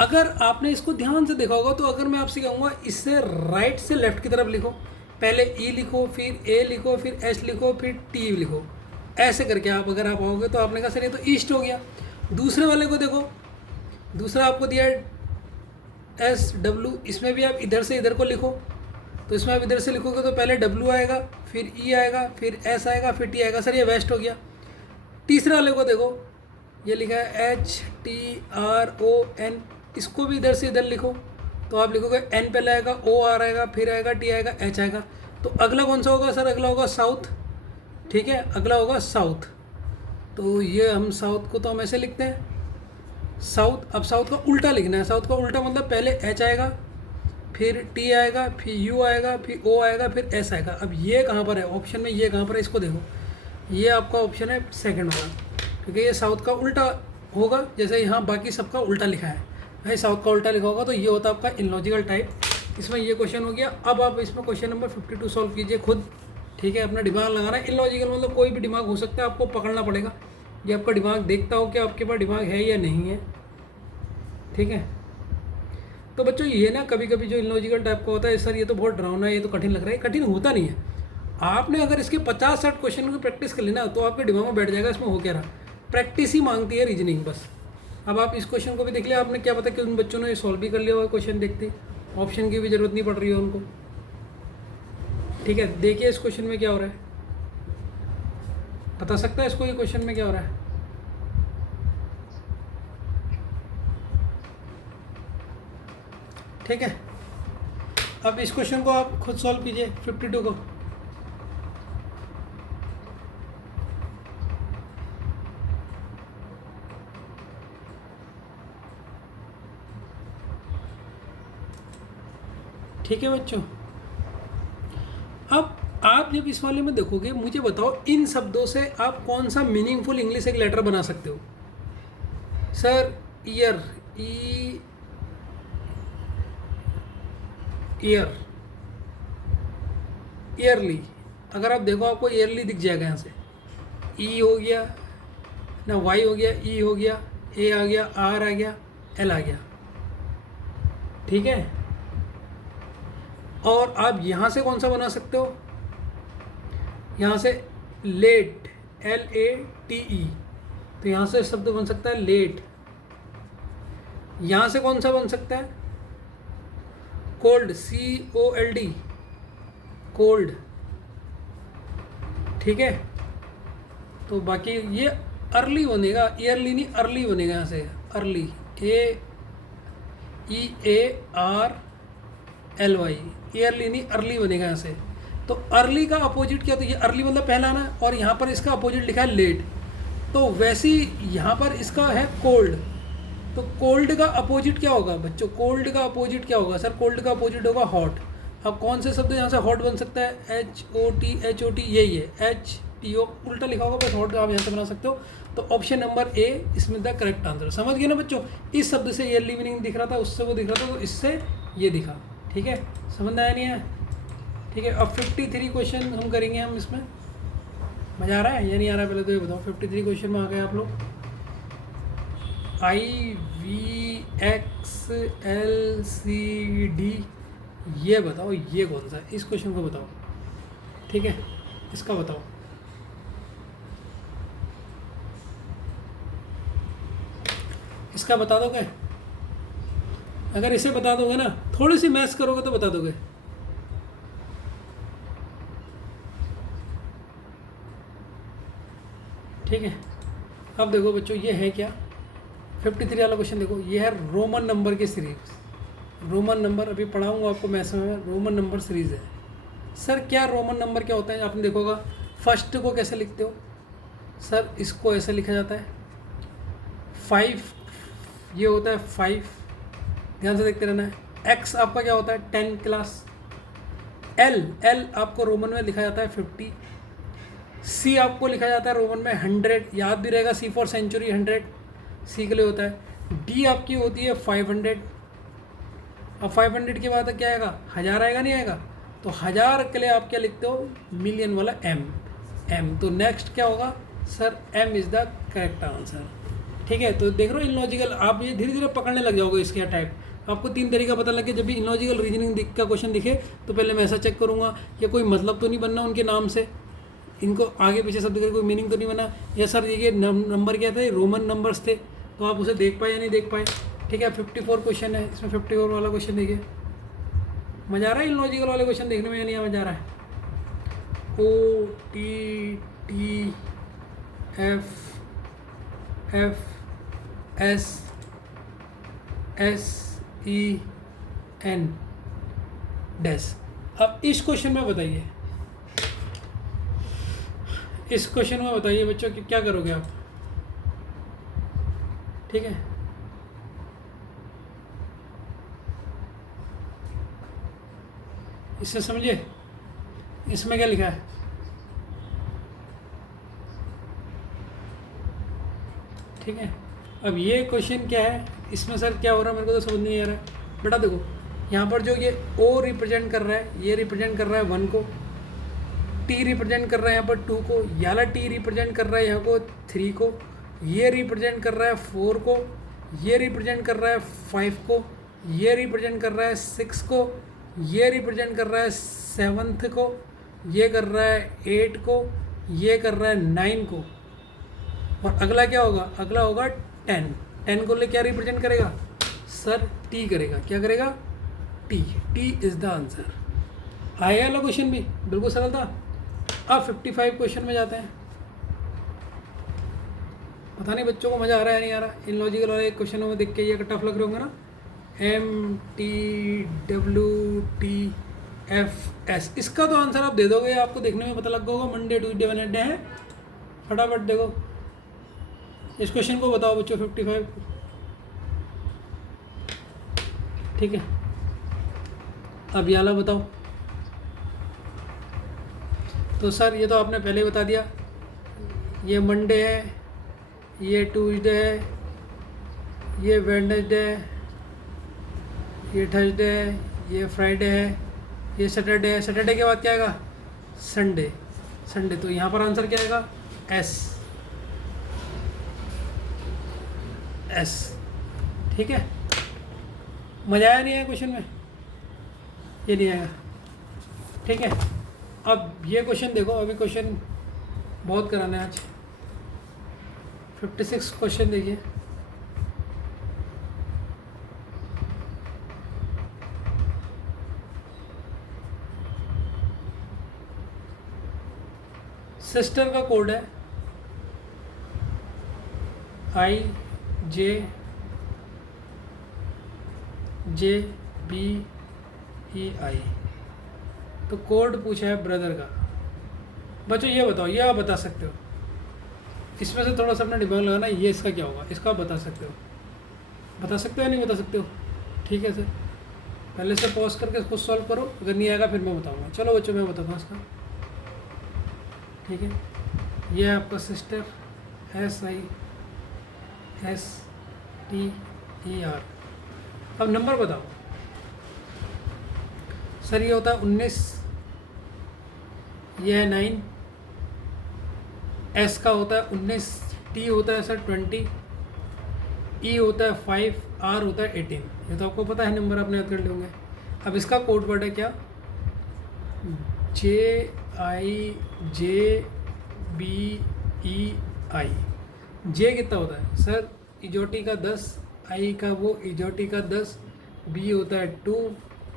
अगर आपने इसको ध्यान से देखा होगा तो अगर मैं आपसे कहूँगा इससे राइट से लेफ्ट की तरफ लिखो, पहले E लिखो, फिर A लिखो, फिर S लिखो, फिर T लिखो, ऐसे करके आप अगर आप आओगे तो आपने कहा सर ये तो ईस्ट हो गया। दूसरे वाले को देखो, दूसरा आपको दिया SW, इसमें भी आप इधर से इधर को लिखो, तो इसमें आप इधर से लिखोगे तो पहले W आएगा, फिर E आएगा, फिर S आएगा, फिर T आएगा, सर ये वेस्ट हो गया। तीसरे वाले को देखो, ये लिखा है HTRON, इसको भी इधर से इधर लिखो, तो आप लिखोगे N पहले आएगा, OR आएगा, फिर आएगा T आएगा, H आएगा। तो अगला कौन सा होगा सर, अगला होगा साउथ, ठीक है, अगला होगा साउथ। तो ये हम साउथ को तो हम ऐसे लिखते हैं साउथ। अब साउथ का उल्टा लिखना है, साउथ का उल्टा मतलब पहले H आएगा, फिर T आएगा, फिर U आएगा, फिर O आएगा, फिर S आएगा। अब ये कहाँ पर है ऑप्शन में, ये कहाँ पर है, इसको देखो, ये आपका ऑप्शन है सेकंड होगा, क्योंकि ये साउथ का उल्टा होगा, जैसे यहाँ बाकी सबका उल्टा लिखा है, भाई साउथ का उल्टा लिखा होगा, तो ये होता है आपका इलॉजिकल टाइप। इसमें ये क्वेश्चन हो गया। अब आप इसमें क्वेश्चन नंबर 52 सॉल्व कीजिए खुद, ठीक है, अपना दिमाग लगाना है। इलॉजिकल मतलब कोई भी दिमाग हो सकता है, आपको पकड़ना पड़ेगा, ये आपका दिमाग देखता हो कि आपके पास दिमाग है या नहीं है, ठीक है। तो बच्चों ये ना कभी कभी जो इलॉजिकल टाइप का होता है, सर ये तो बहुत डरावना है, ये तो कठिन लग रहा है, कठिन होता नहीं है। आपने अगर इसके 50-60 क्वेश्चन की प्रैक्टिस कर लेना तो आपके दिमाग में बैठ जाएगा इसमें हो क्या रहा। प्रैक्टिस ही मांगती है रीजनिंग बस। अब आप इस क्वेश्चन को भी देख लिया आपने, क्या पता कि उन बच्चों ने सॉल्व भी कर लिया होगा क्वेश्चन देखते, ऑप्शन की भी जरूरत नहीं पड़ रही है उनको। ठीक है, देखिए इस क्वेश्चन में क्या हो रहा है, बता सकता है इसको ये क्वेश्चन में क्या हो रहा है? ठीक है, अब इस क्वेश्चन को आप खुद सॉल्व कीजिए 52 को। ठीक है बच्चों, अब आप जब इस वाले में देखोगे, मुझे बताओ इन शब्दों से आप कौन सा मीनिंगफुल इंग्लिश एक लेटर बना सकते हो? सर ईयर, ईयर, ईयरली, अगर आप देखो आपको ईयरली दिख जाएगा यहाँ से। ई हो गया ना, वाई हो गया, ई हो गया, ए आ गया, आर आ गया, एल आ गया। ठीक है, और आप यहाँ से कौन सा बना सकते हो? यहाँ से लेट, LATE, तो यहाँ से शब्द बन सकता है लेट। यहाँ से कौन सा बन सकता है? Cold, COLD, cold. ठीक है, तो बाकी ये अर्ली बनेगा, ईयरली नहीं अर्ली बनेगा यहाँ से, अर्ली, AEARLY, ईयरली नहीं अर्ली बनेगा यहाँ से। तो अर्ली का अपोजिट क्या? तो ये अर्ली मतलब पहला आना, और यहाँ पर इसका अपोजिट लिखा है लेट, तो वैसे ही यहाँ पर इसका है कोल्ड। तो कोल्ड का अपोजिट क्या होगा बच्चों? कोल्ड का अपोजिट क्या होगा? सर कोल्ड का अपोजिट होगा हॉट। अब कौन से शब्द यहाँ से हॉट बन सकता है? HOT, यही है, HTO, उल्टा लिखा होगा बस, हॉट आप यहाँ से बना सकते हो। तो ऑप्शन नंबर ए इसमें द करेक्ट आंसर। समझ गए ना बच्चों? इस शब्द से ईयरली मीनिंग दिख रहा था, उससे वो दिख रहा था, तो इससे ये दिखा। ठीक है, समझ में आया नहीं है? ठीक है, अब 53 क्वेश्चन हम करेंगे हम इसमें। मज़ा आ रहा है या नहीं आ रहा है पहले तो ये बताओ। 53 क्वेश्चन में आ गए आप लोग। IVXLCD, ये बताओ ये कौन सा है? इस क्वेश्चन को बताओ। ठीक है, इसका बताओ। इसका बता दोगे? अगर इसे बता दोगे ना, थोड़ी सी मैथ्स करोगे तो बता दोगे। ठीक है, अब देखो बच्चों ये है क्या? 53 वाला क्वेश्चन देखो, ये है रोमन नंबर की सीरीज। रोमन नंबर अभी पढ़ाऊँगा आपको मैथ्स में, रोमन नंबर सीरीज़ है। सर क्या रोमन नंबर क्या होता है? आपने देखोगा फर्स्ट को कैसे लिखते हो? सर इसको ऐसे लिखा जाता है 5, ये होता है 5, ध्यान से देखते रहना है। एक्स आपका क्या होता है? 10 क्लास। एल आपको रोमन में लिखा जाता है 50। सी आपको लिखा जाता है रोमन में 100, याद भी रहेगा, सी फॉर सेंचुरी, 100 सी के लिए होता है। डी आपकी होती है 500। अब 500 के बाद क्या आएगा? 1000 आएगा, नहीं आएगा? तो 1000 के लिए आप क्या लिखते हो? मिलियन वाला एम। तो नेक्स्ट क्या होगा? Sir M is the correct answer. ठीक है, तो देख रहे हो इनलॉजिकल, आप ये धीरे धीरे पकड़ने लग जाओगे इसके टाइप। आपको 3 तरीका पता लगे, जब भी इनलॉजिकल रीजनिंग का क्वेश्चन दिखे तो पहले मैं ऐसा चेक करूँगा या कोई मतलब तो नहीं बनना उनके नाम से, इनको आगे पीछे शब्द का कोई मीनिंग तो नहीं बना, या सर ये नंबर क्या थे? रोमन नंबर्स थे, तो आप उसे देख पाए या नहीं देख पाए। ठीक है, 54 क्वेश्चन है, इसमें 54 वाला क्वेश्चन देखिए। मज़ा आ रहा है इनलॉजिकल वाले क्वेश्चन देखने में या नहीं मज़ा आ रहा है? OTTFFSSEN dash. अब इस क्वेश्चन में बताइए, इस क्वेश्चन में बताइए बच्चों कि क्या करोगे आप? ठीक है, इससे समझिए इसमें क्या लिखा है। ठीक है, अब ये क्वेश्चन क्या है, इसमें सर क्या हो रहा है मेरे को तो समझ नहीं आ रहा है। बेटा देखो यहाँ पर जो ये O रिप्रेजेंट कर रहा है, ये रिप्रेजेंट कर रहा है 1 को, T रिप्रेजेंट कर रहा है यहाँ पर 2 को, याला T रिप्रेजेंट कर रहा है यहाँ को 3 को, ये रिप्रेजेंट कर रहा है 4 को, ये रिप्रेजेंट कर रहा है 5 को, ये रिप्रेजेंट कर रहा है 6 को, ये रिप्रेजेंट कर रहा है 7th को, ये कर रहा है 8 को, ये कर रहा है 9 को, और अगला क्या होगा, अगला होगा 10। 10 को ले क्या रिप्रेजेंट करेगा सर, टी करेगा, क्या करेगा T, T is the answer. आया वाला क्वेश्चन भी बिल्कुल सरल था। अब 55 क्वेश्चन में जाते हैं। पता नहीं बच्चों को मज़ा आ रहा है नहीं आ रहा, इन लॉजिकल वाले क्वेश्चनों में देख के ये टफ लग रहे होंगे ना। MTWTFS, इसका तो आंसर आप दे दोगे, आपको देखने में पता लग होगा मंडे ट्यूसडे वेडनेसडे है। फटाफट देखो इस क्वेश्चन को बताओ बच्चों 55। ठीक है, अब ये वाला बताओ। तो सर ये तो आपने पहले ही बता दिया, ये मंडे है, ये ट्यूसडे है, ये वेडनेसडे है, ये थर्सडे है, ये फ्राइडे है, ये सैटरडे है। सैटरडे के बाद क्या आएगा संडे, संडे। तो यहाँ पर आंसर क्या आएगा एस, एस। ठीक है, मज़ा आया नहीं आया क्वेश्चन में, ये नहीं आएगा। ठीक है, अब ये क्वेश्चन देखो, अभी क्वेश्चन बहुत कराने हैं आज। 56 क्वेश्चन देखिए। सिस्टर का कोड है IJJBEI। तो कोड पूछा है ब्रदर का। बच्चों ये बताओ, ये आप बता सकते हो, इसमें से थोड़ा सा अपना दिमाग लगाना, ये इसका क्या होगा, इसका आप बता सकते हो, बता सकते हो या नहीं बता सकते हो। ठीक है सर, पहले से पॉज करके इसको सॉल्व करो, अगर नहीं आएगा फिर मैं बताऊंगा। चलो बच्चों मैं बताता हूँ इसका। ठीक है, ये है आपका सिस्टर SISTER। अब नंबर बताओ सर। ये होता है 19, ये है 9, S का होता है 19, T होता है सर 20, E होता है 5, R होता है 18। ये तो आपको पता है, नंबर आपने याद कर लिए होंगे। अब इसका कोड वर्ड है क्या, JIJBEI। जे कितना होता है सर, इजोटी का 10, आई का वो इजोटी का 10, बी होता है 2,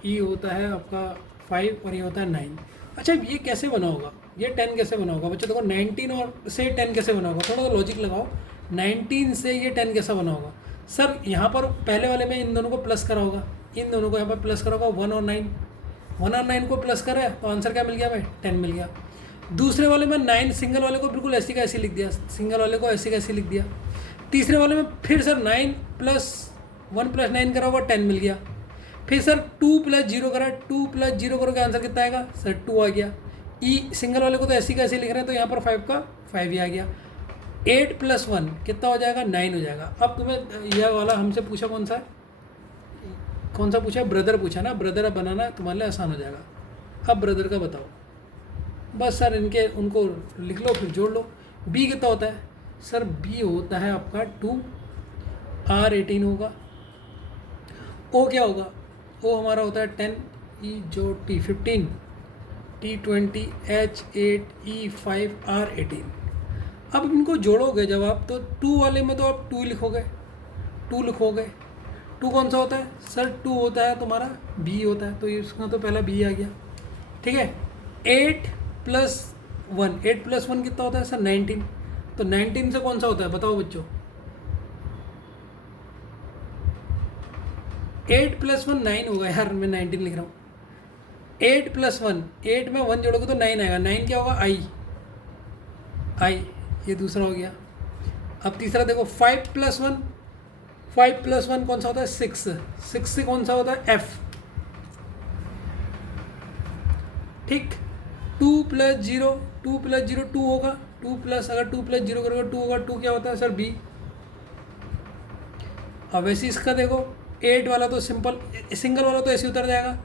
ई होता है आपका 5, और ये होता है 9। अच्छा ये कैसे बना होगा, ये 10 कैसे बना होगा बच्चों। देखो 19 और से 10 कैसे बना होगा, थोड़ा सा लॉजिक लगाओ। 19 से ये 10 कैसा बना होगा सर, यहाँ पर पहले वाले में इन दोनों को प्लस करा होगा, इन दोनों को यहाँ पर प्लस करा होगा 1 और 9, 1 और 9 को प्लस करा है तो आंसर क्या मिल गया भाई 10 मिल गया। दूसरे वाले में 9 सिंगल वाले को बिल्कुल ऐसी का ऐसी लिख दिया, सिंगल वाले को ऐसी का ऐसी लिख दिया। तीसरे वाले में फिर सर 9 + 1 + 9 करा होगा 10 मिल गया। फिर सर 2 + 0 करा, 2 + 0 करोगे आंसर कितना आएगा सर 2 आ गया। ई सिंगल वाले को तो ऐसी का ऐसी लिख रहे हैं तो यहाँ पर 5 का 5 ही आ गया। 8 + 1 कितना हो जाएगा 9 हो जाएगा। अब तुम्हें यह वाला हमसे पूछा कौन सा पूछा, ब्रदर पूछा ना, ब्रदर बनाना तुम्हारे लिए आसान हो जाएगा। अब ब्रदर का बताओ बस सर, इनके उनको लिख लो फिर जोड़ लो। बी कितना होता है सर, बी होता है आपका 2, R 18 होगा। ओ क्या होगा, ओ हमारा होता है 10, ई जो T 15, T 20, H 8, E 5, R 18। अब इनको जोड़ोगे जब आप, तो 2 वाले में तो आप 2 लिखोगे, 2 लिखोगे। 2 कौन सा होता है सर, 2 होता है तुम्हारा बी होता है, तो इसका तो पहला बी आ गया। ठीक है, 8 + 1, 8 + 1 कितना होता है सर 19। तो 19 से कौन सा होता है बताओ बच्चों, 8 + 1 9 होगा यार, मैं 19 लिख रहा हूँ। 8 + 1, 8 में 1 जोड़ोगे तो 9 आएगा। 9 क्या होगा आई, ये दूसरा हो गया। अब तीसरा देखो 5 + 1, 5 + 1 कौन सा होता है 6, 6 से कौन सा होता है F। ठीक, 2 + 0, 2 + 0 2 होगा, 2 प्लस अगर 2 + 0 करोगे 2 होगा, 2 क्या होता है सर बी। अब वैसे इसका देखो 8 वाला तो सिंपल सिंगल वाला तो ऐसे उतर जाएगा,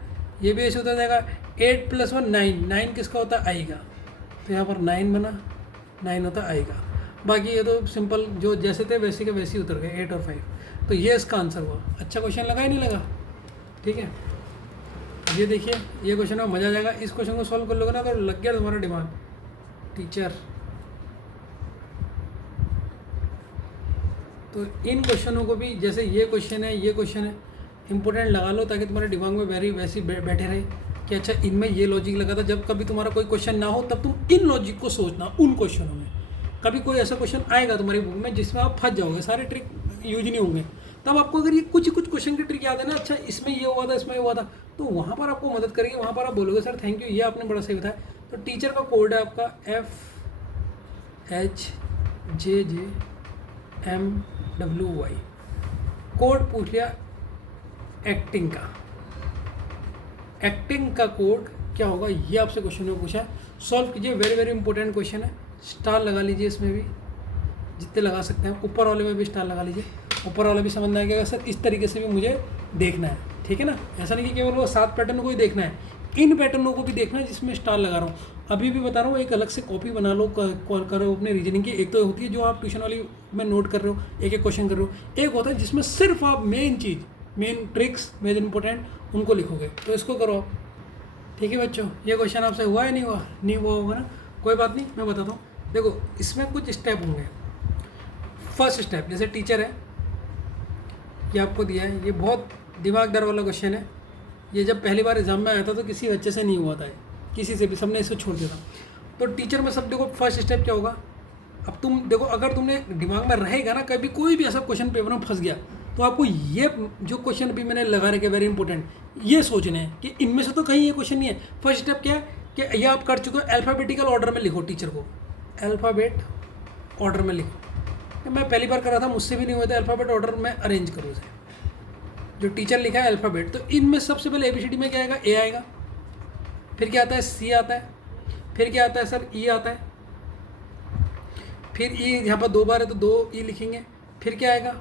ये भी ऐसे उतर जाएगा। 8 + 1 9, 9 किसका होता है आई का, तो यहाँ पर 9 बना, 9 होता है आई का। बाकी ये तो सिंपल जो जैसे थे वैसे के वैसे ही उतर गए 8 और 5। तो ये इसका आंसर हुआ। अच्छा क्वेश्चन लगा ही नहीं लगा, ठीक है, ये देखिए ये क्वेश्चन में मज़ा आ जाएगा। इस क्वेश्चन को सॉल्व कर लोगे ना तो लग गया तुम्हारा दिमाग। टीचर, तो इन क्वेश्चनों को भी, जैसे ये क्वेश्चन है इंपॉर्टेंट लगा लो ताकि तुम्हारे दिमाग में वैसे बैठे रहे कि अच्छा इनमें ये लॉजिक लगा था। जब कभी तुम्हारा कोई क्वेश्चन ना हो तब तुम इन लॉजिक को सोचना उन क्वेश्चनों में। कभी कोई ऐसा क्वेश्चन आएगा तुम्हारी बुक में जिसमें आप फंस जाओगे, सारे ट्रिक यूज नहीं होंगे, तब आपको अगर ये कुछ क्वेश्चन की ट्रिक याद है ना, अच्छा इसमें ये हुआ था, इसमें ये हुआ था, तो वहाँ पर आपको मदद करेगी। वहाँ पर आप बोलोगे सर थैंक यू, ये आपने बड़ा सही बताया। तो टीचर का कोड है आपका FHJJMWY। कोड पूछ लिया एक्टिंग का। एक्टिंग का कोड क्या होगा ये आपसे क्वेश्चन में पूछा है, सॉल्व कीजिए। वेरी वेरी इंपॉर्टेंट क्वेश्चन है। स्टार लगा लीजिए इसमें भी, जितने लगा सकते हैं। ऊपर वाले में भी स्टार लगा लीजिए। ऊपर वाला भी समझ में आ गया सर, इस तरीके से भी मुझे देखना है, ठीक है ना। ऐसा नहीं कि केवल वो 7 पैटर्न को ही देखना है, इन पैटर्नों को भी देखना है जिसमें स्टार लगा रहा हूँ। अभी भी बता रहा हूँ, एक अलग से कॉपी बना लो, कॉल करो अपने रीजनिंग की। एक तो होती है जो आप ट्यूशन वाली में नोट कर रहे हो, एक एक क्वेश्चन कर रहे हो। एक होता है जिसमें सिर्फ आप मेन चीज़, मेन ट्रिक्स, मेन इंपॉर्टेंट उनको लिखोगे। तो इसको करो आप, ठीक है बच्चों। ये क्वेश्चन आपसे हुआ है नहीं हुआ? नहीं हुआ होगा ना, कोई बात नहीं, मैं बताता हूँ। देखो इसमें कुछ स्टेप होंगे। फर्स्ट स्टेप, जैसे टीचर है, ये आपको दिया है, ये बहुत दिमागदार वाला क्वेश्चन है। ये जब पहली बार एग्जाम में आया था तो किसी बच्चे से नहीं हुआ था, किसी से भी, सबने इसको छोड़ दिया था। तो टीचर में सब देखो, फर्स्ट स्टेप क्या होगा। अब तुम देखो, अगर तुमने दिमाग में रहेगा ना, कभी कोई भी ऐसा क्वेश्चन पेपर में फंस गया तो आपको ये जो क्वेश्चन अभी मैंने लगा रखे वेरी इंपॉर्टेंट, ये सोचने हैं कि इनमें से तो कहीं ये क्वेश्चन नहीं है। फर्स्ट स्टेप क्या है कि ये आप कर चुके हो, अल्फ़ाबेटिकल ऑर्डर में लिखो। टीचर को अल्फ़ाबेट ऑर्डर में लिखो। मैं पहली बार कर रहा था, मुझसे भी नहीं हुआ था अल्फ़ाबेट ऑर्डर में अरेंज करो उसे, जो टीचर लिखा है अल्फ़ाबेट। तो इनमें सबसे पहले ABCD में क्या आएगा, A आएगा, फिर क्या आता है C आता है, फिर क्या आता है सर E आता है, फिर E यहाँ पर 2 बार है तो 2 E लिखेंगे, फिर क्या आएगा,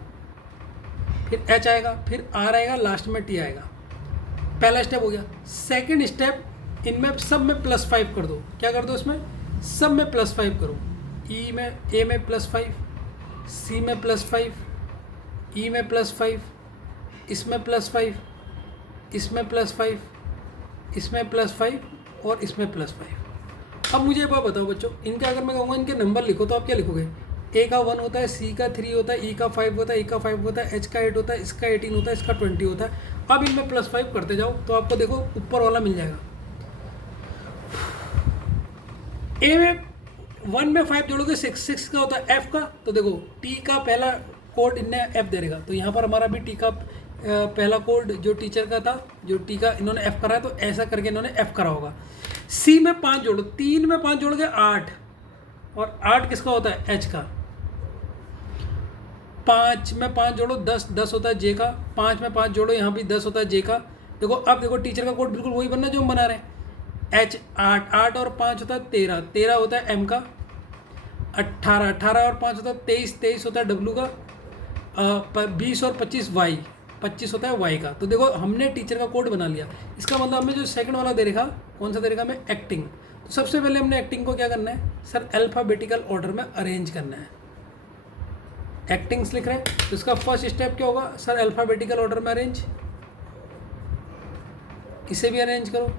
फिर H आएगा, फिर R आएगा, लास्ट में T आएगा। पहला स्टेप हो गया। सेकंड स्टेप, इनमें सब में +5 कर दो। क्या कर दो इसमें, सब में +5 करो। E में, A में +5, C में +5, E में +5, इसमें +5, इसमें +5, इसमें +5 और इसमें +5। अब मुझे एक बात बताओ बच्चों, इनका अगर मैं कहूँगा इनके नंबर लिखो तो आप क्या लिखोगे। A का 1 होता है, C का 3 होता है, E का 5 होता है, E का 5 होता है, H का 8 होता है, इसका 18 होता है, इसका 20 होता है। अब इनमें +5 करते जाओ तो आपको देखो ऊपर वाला मिल जाएगा। A में 1 में 5 जोड़ोगे 6 का होता है F का। तो देखो T का पहला कोड इनने F दे देगा, तो यहाँ पर हमारा भी T का पहला कोड जो टीचर का था, जो T का इन्होंने F करा है, तो ऐसा करके इन्होंने F करा होगा। C में 5 जोड़ो, 3 में 5 जोड़ोगे 8, और 8 किसका होता है, H का। 5 में 5 जोड़ो 10 होता है J का। 5 में 5 जोड़ो, यहाँ भी 10 होता है J का। देखो अब देखो टीचर का कोड बिल्कुल वही बनना जो हम बना रहे हैं। H 8 और 5 होता है 13 होता है M का। 18 और 5 होता है 23 होता है W का। 20 और 25 होता है Y का। तो देखो हमने टीचर का कोड बना लिया। इसका मतलब हमें जो सेकंड वाला दे रखा, कौन सा दे रखा हमें, एक्टिंग। तो सबसे पहले हमने एक्टिंग को क्या करना है सर, अल्फ़ाबेटिकल ऑर्डर में अरेंज करना है। एक्टिंग्स लिख रहे हैं तो इसका फर्स्ट स्टेप क्या होगा सर, अल्फ़ाबेटिकल ऑर्डर में अरेंज। इसे भी अरेंज करो।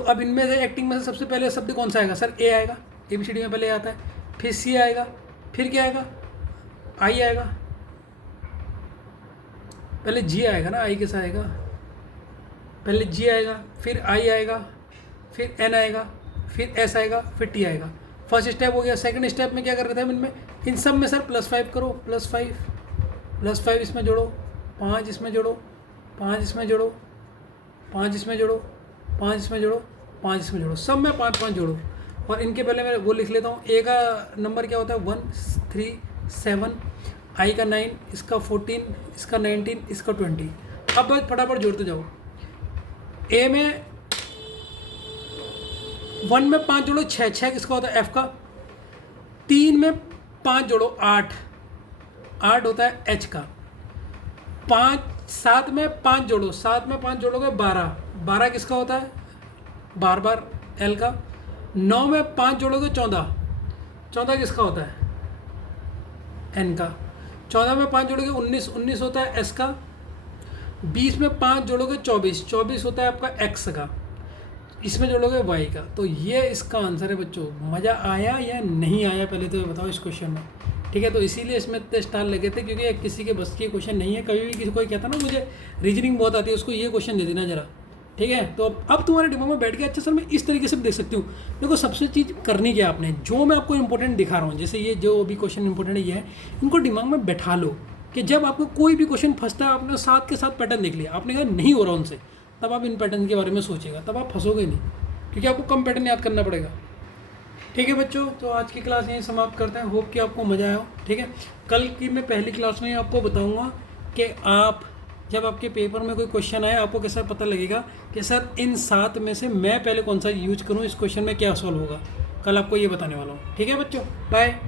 अब इनमें से एक्टिंग में से सबसे पहले शब्द कौन सा आएगा सर, A आएगा। ABCD में पहले आता है, फिर C आएगा, फिर क्या आएगा, I आएगा। पहले G आएगा ना, I के साथ आएगा। पहले G आएगा, फिर I आएगा, फिर N आएगा, फिर S आएगा, फिर T आएगा। फर्स्ट स्टेप हो गया। सेकंड स्टेप में क्या कर रहे थे हम इनमें, इन सब में सर +5 करो। +5 इसमें जोड़ो, 5 इसमें जोड़ो, 5 इसमें जोड़ो, 5 इसमें जोड़ो, 5 इसमें जोड़ो, 5 इसमें जोड़ो, सब में 5 जोड़ो। और इनके पहले मैं वो लिख लेता हूँ। A का नंबर क्या होता है, 1 3 7, I का 9, इसका 14, इसका 19, इसका 20। अब बस फटाफट जोड़ते जाओ। A में 1 में 5 जोड़ो 6 किसका होता है, F का। 3 में 5 जोड़ो 8 होता है H का। 7 में 5 जोड़ो, 7 में 5 जोड़ोगे 12 किसका होता है, बार L का। 9 में 5 जोड़ोगे 14 किसका होता है, N का। 14 में 5 जोड़ोगे 19, 19 होता है एस का। 20 में 5 जोड़ोगे 24, 24 होता है आपका एक्स का। इसमें जोड़ोगे वाई का। तो ये इसका आंसर है बच्चों। मज़ा आया या नहीं आया पहले तो ये बताओ इस क्वेश्चन में, ठीक है। तो इसीलिए इसमें इतने स्टार लगे थे, क्योंकि ये किसी के बस की क्वेश्चन नहीं है। कभी भी किसी कोई कहता ना मुझे रीजनिंग बहुत आती है, उसको ये क्वेश्चन दे देना जरा, ठीक है। तो अब तुम्हारे दिमाग में बैठ गया, अच्छा सर मैं इस तरीके से भी देख सकती हूँ। देखो सबसे चीज़ करनी क्या आपने, जो मैं आपको इंपॉर्टेंट दिखा रहा हूँ, जैसे ये जो अभी क्वेश्चन इंपॉर्टेंट ये है, इनको दिमाग में बैठा लो कि जब आपको कोई भी क्वेश्चन फंसता है, आपने साथ के साथ पैटर्न देख लिया, आपने कहा नहीं हो रहा उनसे, तब आप इन पैटर्न के बारे में सोचिएगा, तब आप फंसोगे नहीं, क्योंकि आपको कम पैटर्न याद करना पड़ेगा। ठीक है बच्चों, तो आज की क्लास यहीं समाप्त करते हैं। होप कि आपको मज़ा आया हो, ठीक है। कल की मैं पहली क्लास में आपको बताऊंगा कि आप जब आपके पेपर में कोई क्वेश्चन आए, आपको कैसा पता लगेगा कि सर इन 7 में से मैं पहले कौन सा यूज करूं, इस क्वेश्चन में क्या सॉल्व होगा। कल आपको ये बताने वाला हूँ, ठीक है बच्चों। बाय।